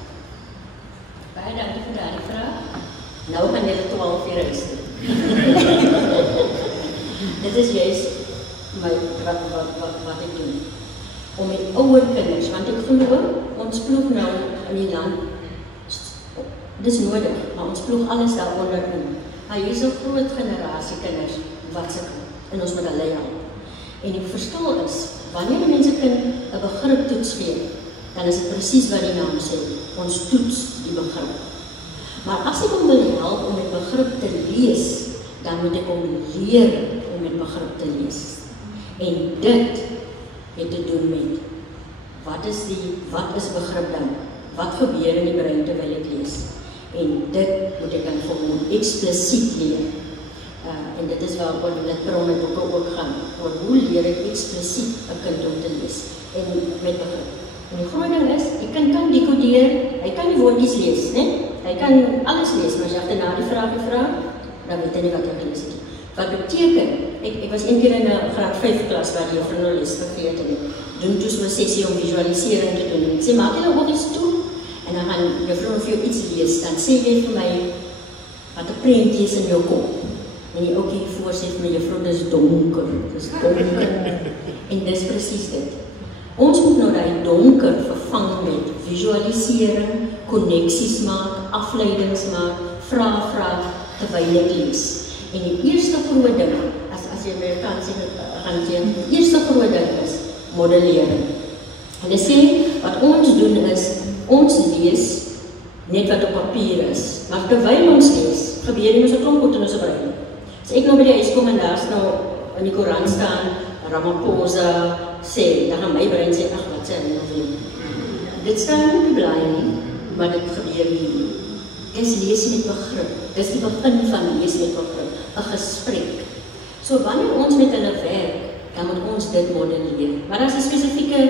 Baie dankie vir daardie vraag. Nou gaan julle 12 uur is. Dit is juist wat ek doen. Om met ouer kinders, want ek glo, ons ploeg nou in die land, dis nodig, maar ons ploeg alles daaronder in. Maar hier is 'n groot generasie kinders wat sukkel en ons moet hulle help. En die verskil is, wanneer mense kind 'n begrip toets gee, dan is dit presies wat die naam sê, ons toets die begrip. Maar as ek hom wil help om met begrip te lees, dan moet ek hom leer om met begrip te lees. En dit het te doen met, wat is begrip dan? Wat gebeur in die brein terwyl ek lees? En dit moet ek dan vir hom eksplisiet leer. En dit is waar oor dit bronboeke ook gaan, oor hoe leer ek eksplisiet 'n kind om te lees en met begrip. En die groot ding is, die kind kan decodeer, hy kan die woordjies lees, né? Hy kan alles lees, maar as jy agterna die vraag vra, dan weet hy nie wat hy gelees het. Wat beteken, ek was een keer in 'n graad 5 klas waar die juffrou nou les gegee het en doen toe so 'n sessie om visualisering te doen. En ek sê, maak jy nou oogies toe? En dan gaan juffrou vir jou iets lees, dan sê jy vir my, wat 'n prentjie is in jou kop. En die ouetjie voor sê vir my, juffrou, dis donker. En dis presies dit. Ons moet nou die donker vervang met visualisering, koneksies maak, afleidings maak, vraag, terwyl ek lees. En die eerste groot ding, as jy Amerikaans gaan sê, die eerste groot ding is modellering. Hulle sê, wat ons doen is, ons lees net wat op papier is. Maar terwyl ons lees, gebeur nie ons 'n klomp goed in ons brein. As ek nou by die huis kom en daar's nou in die Koran staan, Ramaphosa sê, dan gaan my brein sê, ag, wat sê hy nou weer? Dit staan nie op die blaai nie, maar dit gebeur nie. Dis lees met begrip. Dis die begin van lees met begrip. 'n Gesprek. So wanneer ons met hulle werk, dan moet ons dit modelleer. Maar daar is 'n spesifieke,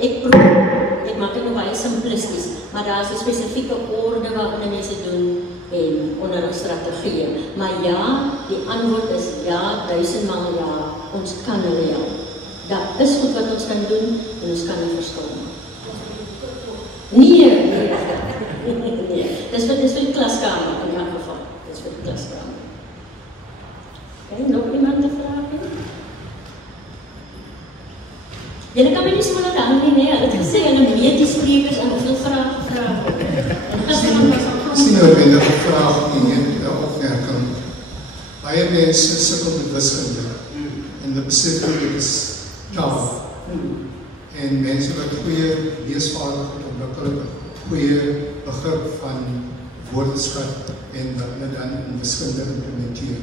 ek maak dit nou baie simplisties, maar daar is 'n spesifieke orde waarin mense doen en onderrigstrategieë. Maar ja, die antwoord is ja, 1000-mal ja, ons kan hulle help. Daar is goed wat ons kan doen en ons kan nie verskil maak. Nee. Dis vir die klaskamer in elk geval. Dis vir die klaskamer. Okay, nog iemand 'n vraag? Julle kan my nie so laat hang nie, nee. Hulle het gesê hulle meet die sprekers en hoeveel vrae gevra word. Sien nou weer 'n vraag in 'n opmerking. baie mense sukkel met wiskunde. En hulle besef dit is taal. En mense wat goeie leesvaardigheid ontwikkel, goeie begrip van woordeskat en dat hulle dan in wiskunde implementeer.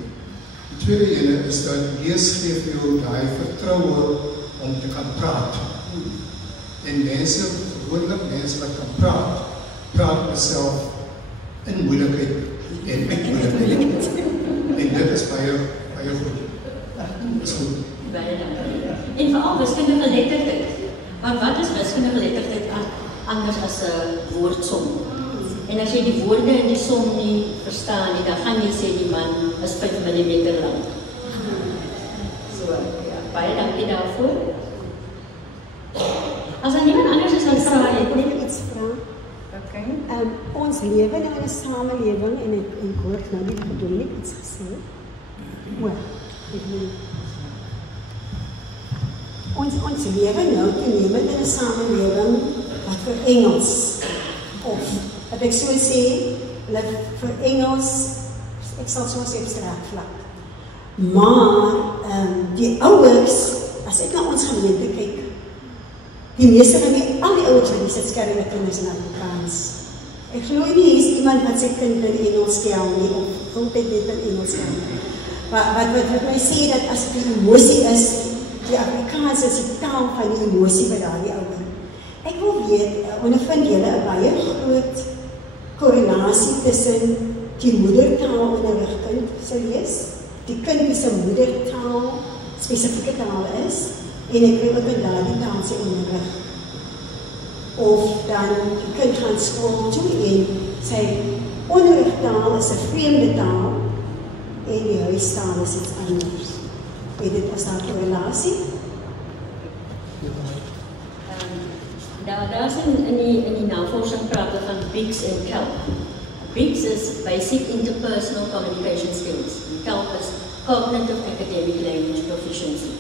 Die tweede ene is dat lees gee vir jou daai vertroue om te kan praat. En mense, gewoonlik mense wat kan praat myself in moeilikheid en met moeilikheid. En dit is baie goed. Dis goed. Baie dankie. En veral wiskundige geletterdheid. Maar wat is wiskundige geletterdheid anders as 'n woordsom? En as jy die woorde in die som nie verstaan nie, dan gaan jy sê die man is 5 mm lang. So, ja, baie dankie daarvoor. As er niemand anders is wat vra het, Ek wil iets vra. Okay. Ons lewe nou in 'n samelewing en ek hoor nou nie bedoel nie iets gesê. O, ek bedoel ons lewe nou toenemend in 'n samelewing wat vir Engels of wat ek so sê, hulle vir Engels, ek sal so sê op straatvlak. Maar die ouers, as ek na ons gemeente kyk, die meeste van al die ouers wat sit skerm met kinders in Afrikaans. Ek glo nie is iemand wat sy kind in Engels stel nie, of altyd net in Engels stel nie. Wat my sê dat as die emosie is, die Afrikaans is die taal van die emosie by daardie ouer. Ek wil weet, ondervind julle 'n baie groot korrelasie tussen die moedertaal en 'n kind sou wees, die kind wie se moedertaal spesifieke taal is, en ek wil ook in daardie taal sy onderrig. Of dan die kind gaan skool toe en sy onderrigtaal is 'n vreemde taal en die huistaal is iets anders. Het dit as daar korrelasie? Daar is in die navorsing praat van BICS en KELP. BICS is Basic Interpersonal Communication Skills. En KELP is Cognitive Academic Language Proficiency.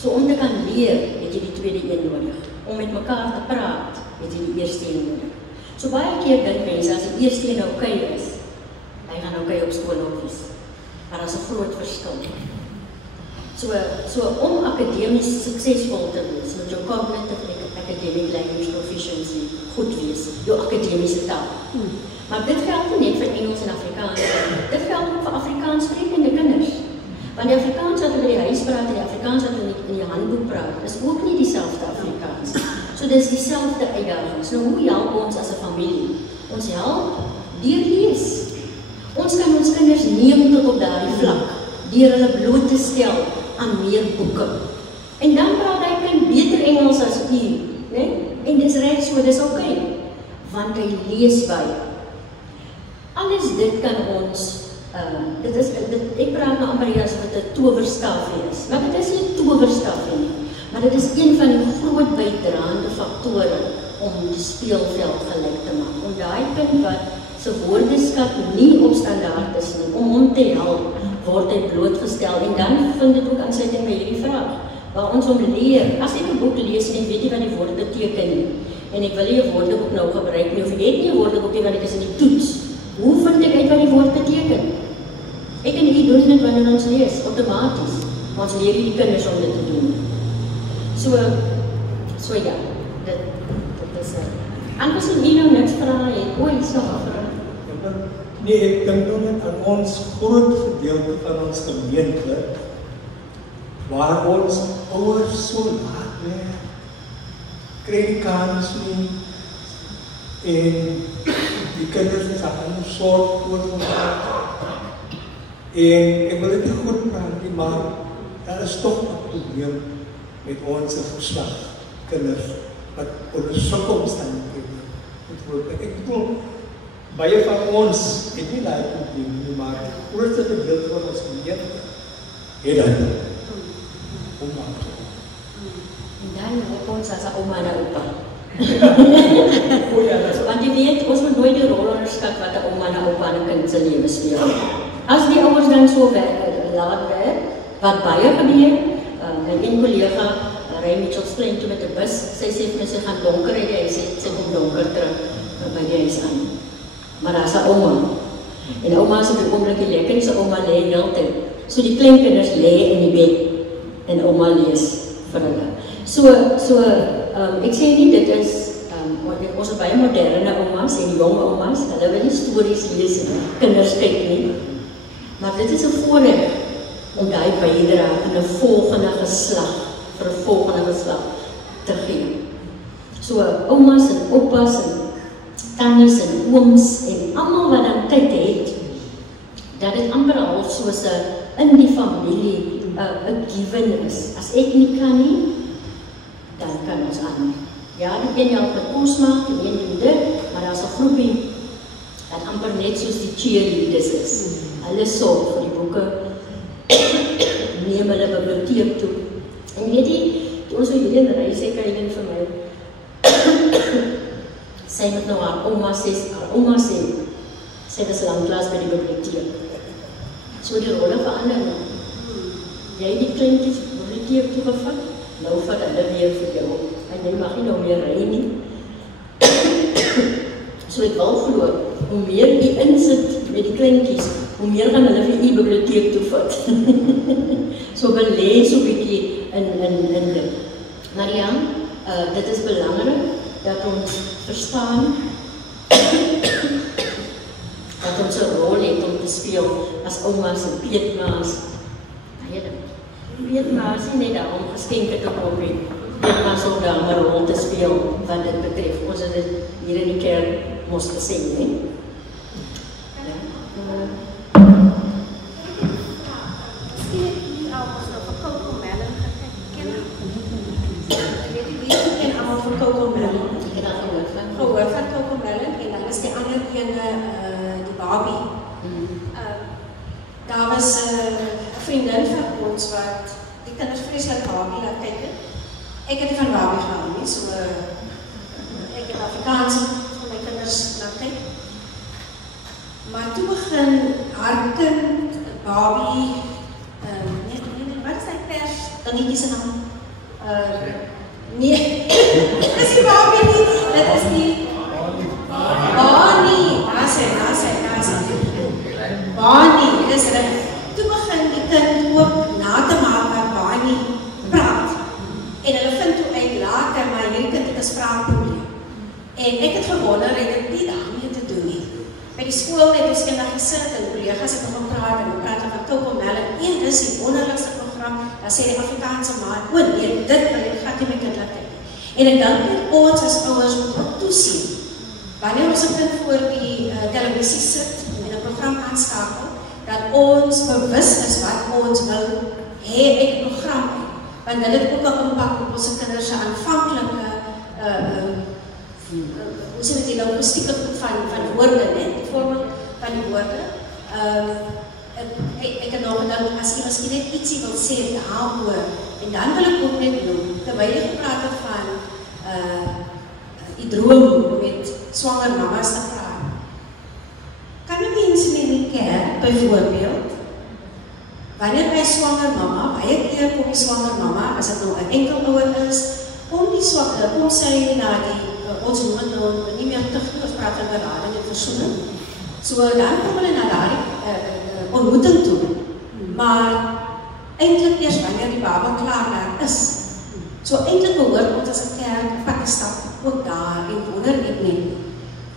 So om te kan leer, het jy die tweede een nodig. Om met mekaar te praat, het jy die eerste een nodig. So baie keer dink mense, as die eerste een oké is, hy gaan oké op skool opkies. Maar dat is 'n groot verskil. So om akademies suksesvol te wees, moet jou cognitive academic language proficiency goed wees, jou akademiese taal. Maar dit geld nie net vir Engels en Afrikaans, dit geld ook vir Afrikaans sprekende kinders. Want die Afrikaans wat hulle by die huis praat en die Afrikaans wat hulle in die handboek praat, is ook nie dieselfde Afrikaans. So dis dieselfde uitdagings. Nou hoe help ons as 'n familie? Ons help deur lees. Ons kan ons kinders neem tot op daardie vlak, deur hulle bloot te stel aan meer boeke. En dan praat hy kind beter Engels as u, né? En dis reg so, dis oké, want hy lees baie. Alles dit kan ons, ek praat nou amper as wat 'n towerstafie is. Maar dit is nie 'n towerstafie nie, maar dit is een van die groot bydraende faktore om die speelveld gelyk te maak. Om daai kind wat se woordeskat nie op standaard is nie, om hom te help, word hy blootgestel. En dan vind dit ook aansluiting by hierdie vraag, waar ons hom leer, as ek 'n boek lees en ek weet nie wat die woord beteken nie, en ek wil nie 'n woordeboek nou gebruik nie, of ek het nie 'n woordeboek nie, want ek is in die toets, hoe vind ek uit wat die woord beteken? Ek en u doen dit wanneer ons lees, outomaties, maar ons leer die kinders om dit te doen. So ja, dit is aangesien u nou niks vra het, iets nog afvra. Nee, ek dink nou net aan ons groot gedeelte van ons gemeente, waar ons ouers so laat werk, kry die kans nie, en die kinders is aan 'n soort oorgegaan. En ek wil dit nie goed praat nie, maar daar is toch 'n probleem met ons geslag, kinders, wat onder sulke omstandighede moet. Ek bedoel, baie van ons het nie daai probleem nie, maar die grootste gedeelte van ons gemeente het dit. En dan help ons as 'n ouma en 'n oupa. Want jy weet, ons moet nooit die rol onderskat wat 'n ouma en 'n oupa in 'n kind se lewe speel. As die ouers dan so laat werk, wat baie gebeur, my een kollega, ry Mitchell Plain toe met 'n bus, sy sê vir my, sy gaan donker ry, sy kom donker terug by die huis aan. Maar daar's 'n ouma. En ouma is op die oomblik lekker, sy ouma lê heeltyd So die kleinkinders lê in die bed en ouma lees vir hulle. Ek sê nie dit is ons is baie moderne oumas en jong oumas, hulle wil nie stories lees en kinders kyk nie. Maar dit is 'n voorreg om daai bydra aan 'n volgende geslag vir 'n volgende geslag te gee. So oumas en oupas en tannies en ooms en almal wat dan tyd het, dat dit amper half soos 'n in die familie 'n given is. As ek nie kan nie, dan kan ons aan. Ja, die een help met kos maak, die een doen dit, maar daar's 'n groepie dat amper net soos die cheerleaders is. Hulle sorg vir die boeke, neem hulle biblioteek toe. En weet jy, toe ons so hierheen ry, sê Kailin vir my, sy moet nou haar ouma sê, sy was langklaas by die biblioteek. So die rolle verander nou. Jy die kleintjies biblioteek toegevat, nou vat hulle weer vir jou. En jy mag nie nou meer ry nie. So ek wil glo, hoe meer jy insit met die kleintjies, hoe meer gaan hulle vir die biblioteek toe vat. So belê so 'n bietjie in dit. Maar ja, dit is belangrik dat ons verstaan dat ons 'n rol het om te speel as oumas en peetma's. Peetma's is nie daar om geskenke te koop nie. Peetma's ook daar om 'n rol te speel wat dit betref. Ons het dit hier in die kerk mos gesê, nie? Daar was 'n vriendin van ons wat die kinders vreeslik Barbie laat kyk het. Ek het nie van Barbie gehou nie, so ek het Afrikaans vir my kinders laat kyk. Maar toe begin haar kind Barbie, wat is die pers? Dan nie se naam. Nee, dis nie Barbie nie, dit is die Bonnie. Bonnie, dis reg. Toe begin die kind ook na te maak wat Bonnie praat. En hulle vind toe uit later, maar hierdie kind het 'n spraakprobleem. En ek het gewonder, het dit nie daarmee te doen nie. By die skool het ons eendag gesit en kollegas het nog gepraat en praat van Cocomelon. En dis die wonderlikste program. Dan sê die Afrikaanse maat, o nee, dit wil ek gaan nie my kind laat kyk. En ek dink net ons as ouers moet ook toesien. Wanneer ons 'n kind voor die televisie sit en 'n program aanskakel, dat ons bewus is wat ons wil hê uit die program. Want dit het ook 'n impak op ons kinders se aanvanklike hoe sê dit die linguistieke van woorde, net die voorbeeld van die woorde. Ek het nog gedink, as jy miskien net ietsie wil sê daaroor, en dan wil ek ook net noem, terwyl jy gepraat het van die droom met swanger mamas te praat. Kan jy mense in die kerk, byvoorbeeld, wanneer by swanger mama, baie keer kom die swanger mama, as dit nou 'n enkelouer is, kom sy na die, ons noem het nou nie meer tugtig, ons praat van berading en versoening. So dan kom hulle na daardie ontmoeting toe. Maar eintlik eers wanneer die baba klaar daar is. So eintlik behoort ons as 'n kerk pad te stap ook daar en wonder ek nie.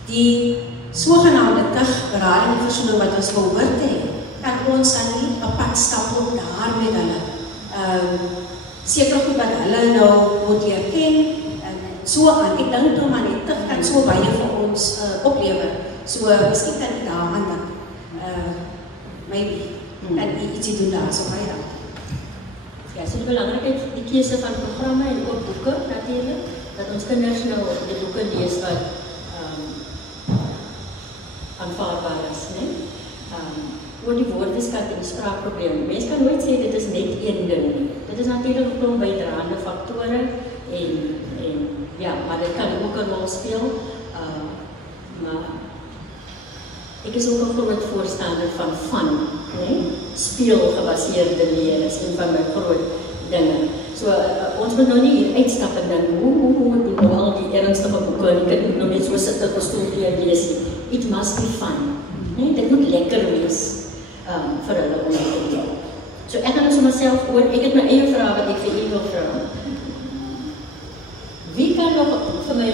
Die sogenaamde berading en versoening wat ons behoort te hê, kan ons dan nie 'n pad stap ook daar met hulle. Seker goed wat hulle nou moet leer ken en so aan. Ek dink toe maar net kan so baie vir ons oplewer. So miskien kan jy daaraan dink. Maybe kan jy ietsie doen daar so baie dankie. Ja, so die belangrikheid die keuse van programme en ook boeke natuurlik, dat ons kinders nou die boeke lees wat aanvaarbaar is, né? Oor die woordeskat en spraakprobleme. Mense kan nooit sê dit is net een ding nie. Dit is natuurlik 'n klomp bydraende faktore en ja, maar dit kan ook 'n rol speel. Maar ek is ook 'n groot voorstander van fun, né? Speelgebaseerde leer is een van my groot dinge. So ons moet nou nie hier uitstap en dink hoe moet nou al die ernstige boeke en ek moet nou net so sit op 'n stoeltjie en lees. It must be fun. Nee, dit moet lekker wees vir hulle om te doen. So ek gaan nou sommer self oor, ek het my eie vrae wat ek vir u wil vra. Wie kan nog vir my,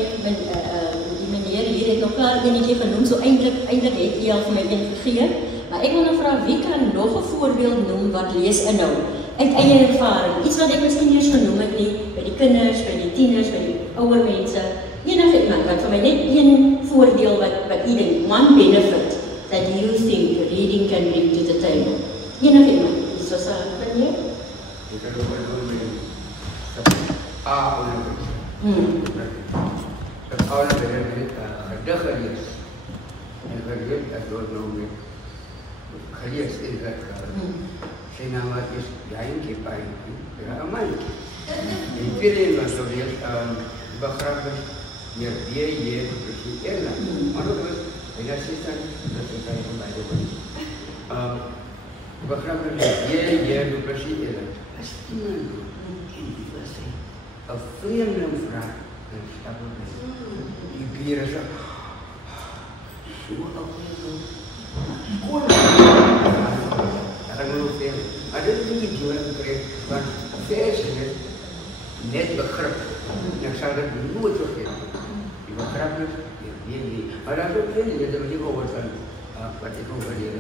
die meneer hier het nog klaar enetjie genoem, so eintlik het hy al vir my een gegee, maar ek wil nou vra, wie kan nog 'n voorbeeld noem wat lees inhou? Uit eie ervaring, iets wat ek miskien eers genoem het nie, by die kinders, by die tieners, by die ouer mense, enige iemand wat vir my net een voordeel wat u dink, one benefit that you think reading can bring to the table. Enige iemand, soos meneer? Ek kan ook dat oude gedig gelees. En gelees, ek dood nou mee. Gelees is dat sy naam is Jaantjie Paintjie. Ja, amai. Die tweede was zo weer begraven meer D.J. precies Erland. Maar ook was in assistent, dat is bij van beide worden. Begraven meer D.J. precies Erland. Als iemand in die was een vreemde vraag en stappen die bieren zo. Zo ook weer dat ik nog veel. Maar dit is niet zo gekregen, want vers is net begrip. Ik zou dat nooit vergeten. Die begrip is, die. Maar dat is ook veel, dat heb ik gehoord van wat ik over leer.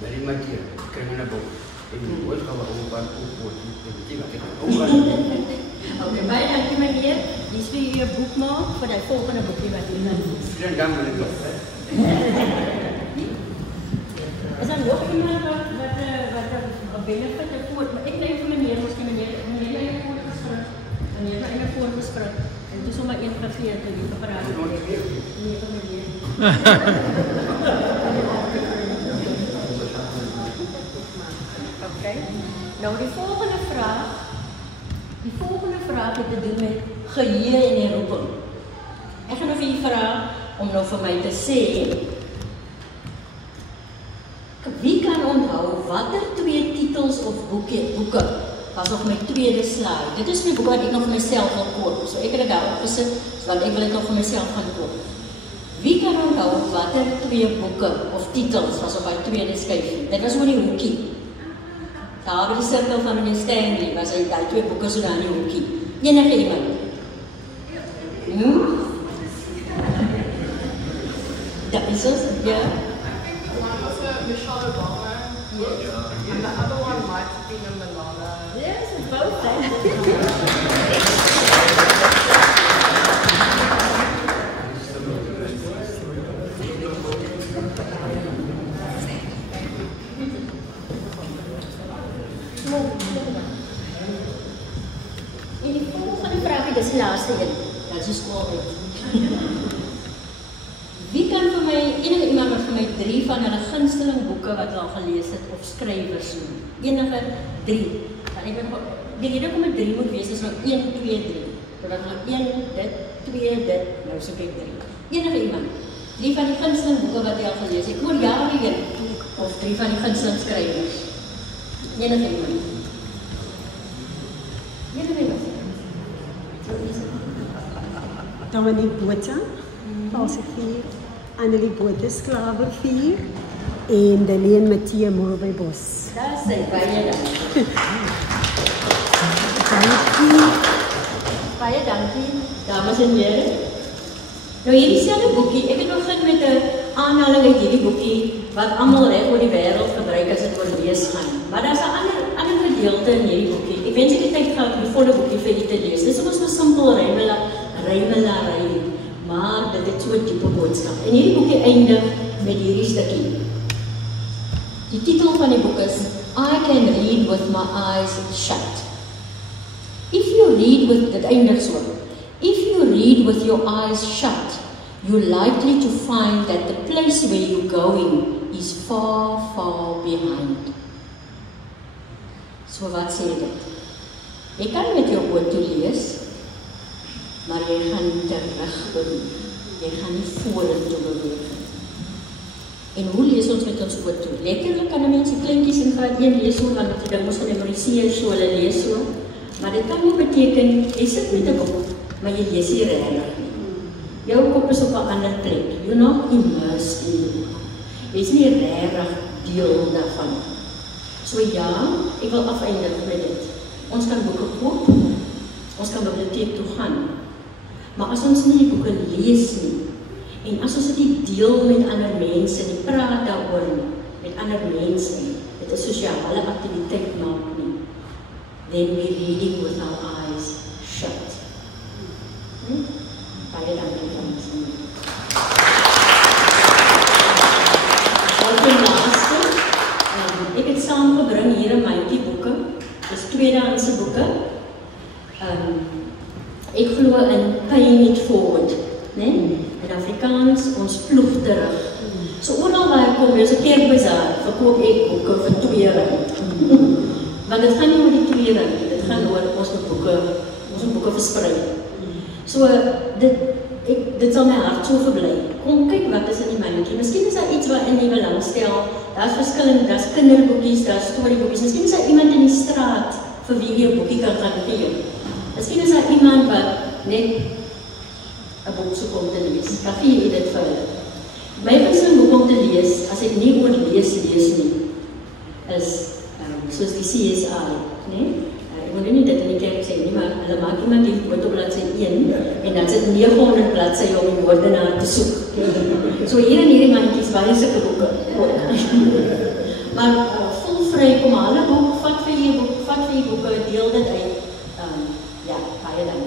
Dari Matia, kena boek. Ik moet ooit gaan over Oké, baie dankie meneer. Dis vir u boek maak vir die volgende boekie wat u gaan doen. Vielen Dank meneer. Is daar nog iemand wat benefit ervoor? Maar ek dink vir meneer, miskien meneer het voorgeskryf. Meneer het eie voorgeskryf. En toe sommer een gegee toe die gepraat het. Nee, vir meneer. Oké. Nou die volgende vraag het te doen met geheue en herroeping. Ek gaan nou vir u vra om nou vir my te sê, wie kan onthou watter 2 titels of boeke was op my tweede slide? Dit is my boek wat ek nog vir myself wil koop. So ek het dit daar opgesit, want ek wil dit nog vir myself gaan koop. Wie kan onthou watter 2 boeke of titels was op my tweede skyfie? Dit was oor die hoekie. Daar by die sirkel van meneer Stanley was hy die 2 boeke so daar in die hoekie. Enige iemand? Dat is ons, ja. One was a Michelle Obama book, and the other one might have been a Malala. Yes, it's both. En die volgende vraag, dit is die laaste een. Dat is die skool uit. Wie kan vir my, enige iemand wat vir my 3 van hulle gunsteling boeke wat hulle al gelees het of skrywers noem? Enige 3. Die rede kom met 3 moet wees is nou 1, 2, 3. Totdat nou 1, dit, 2, dit, nou soek ek 3. Enige iemand. 3 van die gunsteling boeke wat jy al gelees het. Oor jare heen. Of 3 van die gunsteling skrywers. Enige iemand. Enige iemand. Dominique Botha, Paulsevier, Annelie Botha, Klavervier en Deleen Mathieu Moorbeebos. Daar sê baie dankie. Baie dankie, dames en heren. Nou hierdie selfde boekie, ek het begin met 'n aanhaling uit hierdie boekie wat almal reg oor die wêreld gebruik as dit oor lees gaan. Maar daar's 'n ander gedeelte in hierdie boekie. Ek wens ek het tyd gehad om die volle boekie vir julle te lees. Dis sommer so simpel rymelarij, maar dit het so 'n diepe boodskap. En hierdie boekie eindig met hierdie stukkie. Die titel van die boek is I Can Read With My Eyes Shut. If you read with, dit eindig so. If you read with your eyes shut, you're likely to find that the place where you're going is far, far behind. So wat sê dit? Jy kan met jou oë toe lees, maar jy gaan nie terug beweeg. Jy gaan nie vorentoe beweeg. En hoe lees ons met ons oë toe? Letterlik kan 'n mens die kleintjies in graad 1 lees so, want die ding moet gememoriseer so, hulle lees so. Maar dit kan ook beteken, jy sit met 'n boek, maar jy lees nie regtig nie. Jou kop is op 'n ander plek. You're not immersed in the book. Jy is nie regtig deel daarvan. So ja, ek wil afeindig met dit. Ons kan boeke koop, ons kan biblioteek toe gaan, maar as ons nie die boeke lees nie, en as ons dit nie deel met ander mense, nie praat daaroor nie, met ander mense nie, dit 'n sosiale aktiwiteit maak nie, then we're reading with our eyes shut. Baie dankie vir ons. Wat die laaste, ek het saamgebring hier 'n mandjie boeke, dis tweedehandse boeke. Ek glo in paying it forward, né? In Afrikaans, ons ploeg terug. So oral waar ek kom, is 'n kerkbazaar, verkoop ek boeke vir R2. Want dit gaan nie oor die R2 nie, dit gaan oor ons moet boeke versprei. So dit sal my hart so verbly. Kom kyk wat is in die mandjie. Miskien is daar iets wat in jy belangstel. Daar's verskillende, daar's kinderboekies, daar's storieboekies. Miskien is daar iemand in die straat vir wie jy 'n boekie kan gaan gee. Miskien is daar iemand wat net 'n boek soek om te lees. Kan jy dit vir hulle? My gunsteling boek om te lees, as ek nie oor lees nie, is soos die CSI, né? Ek moet nie dit in die kerk sê nie, maar hulle maak iemand die foto bladsy 1 en dan sit 900 bladsye om die moordenaar te soek. So hier in hierdie mandjies baie sulke boeke. Maar vol vry, kom hulle boek, vat vir jy boeke, deel dit uit. Ja, baie dankie.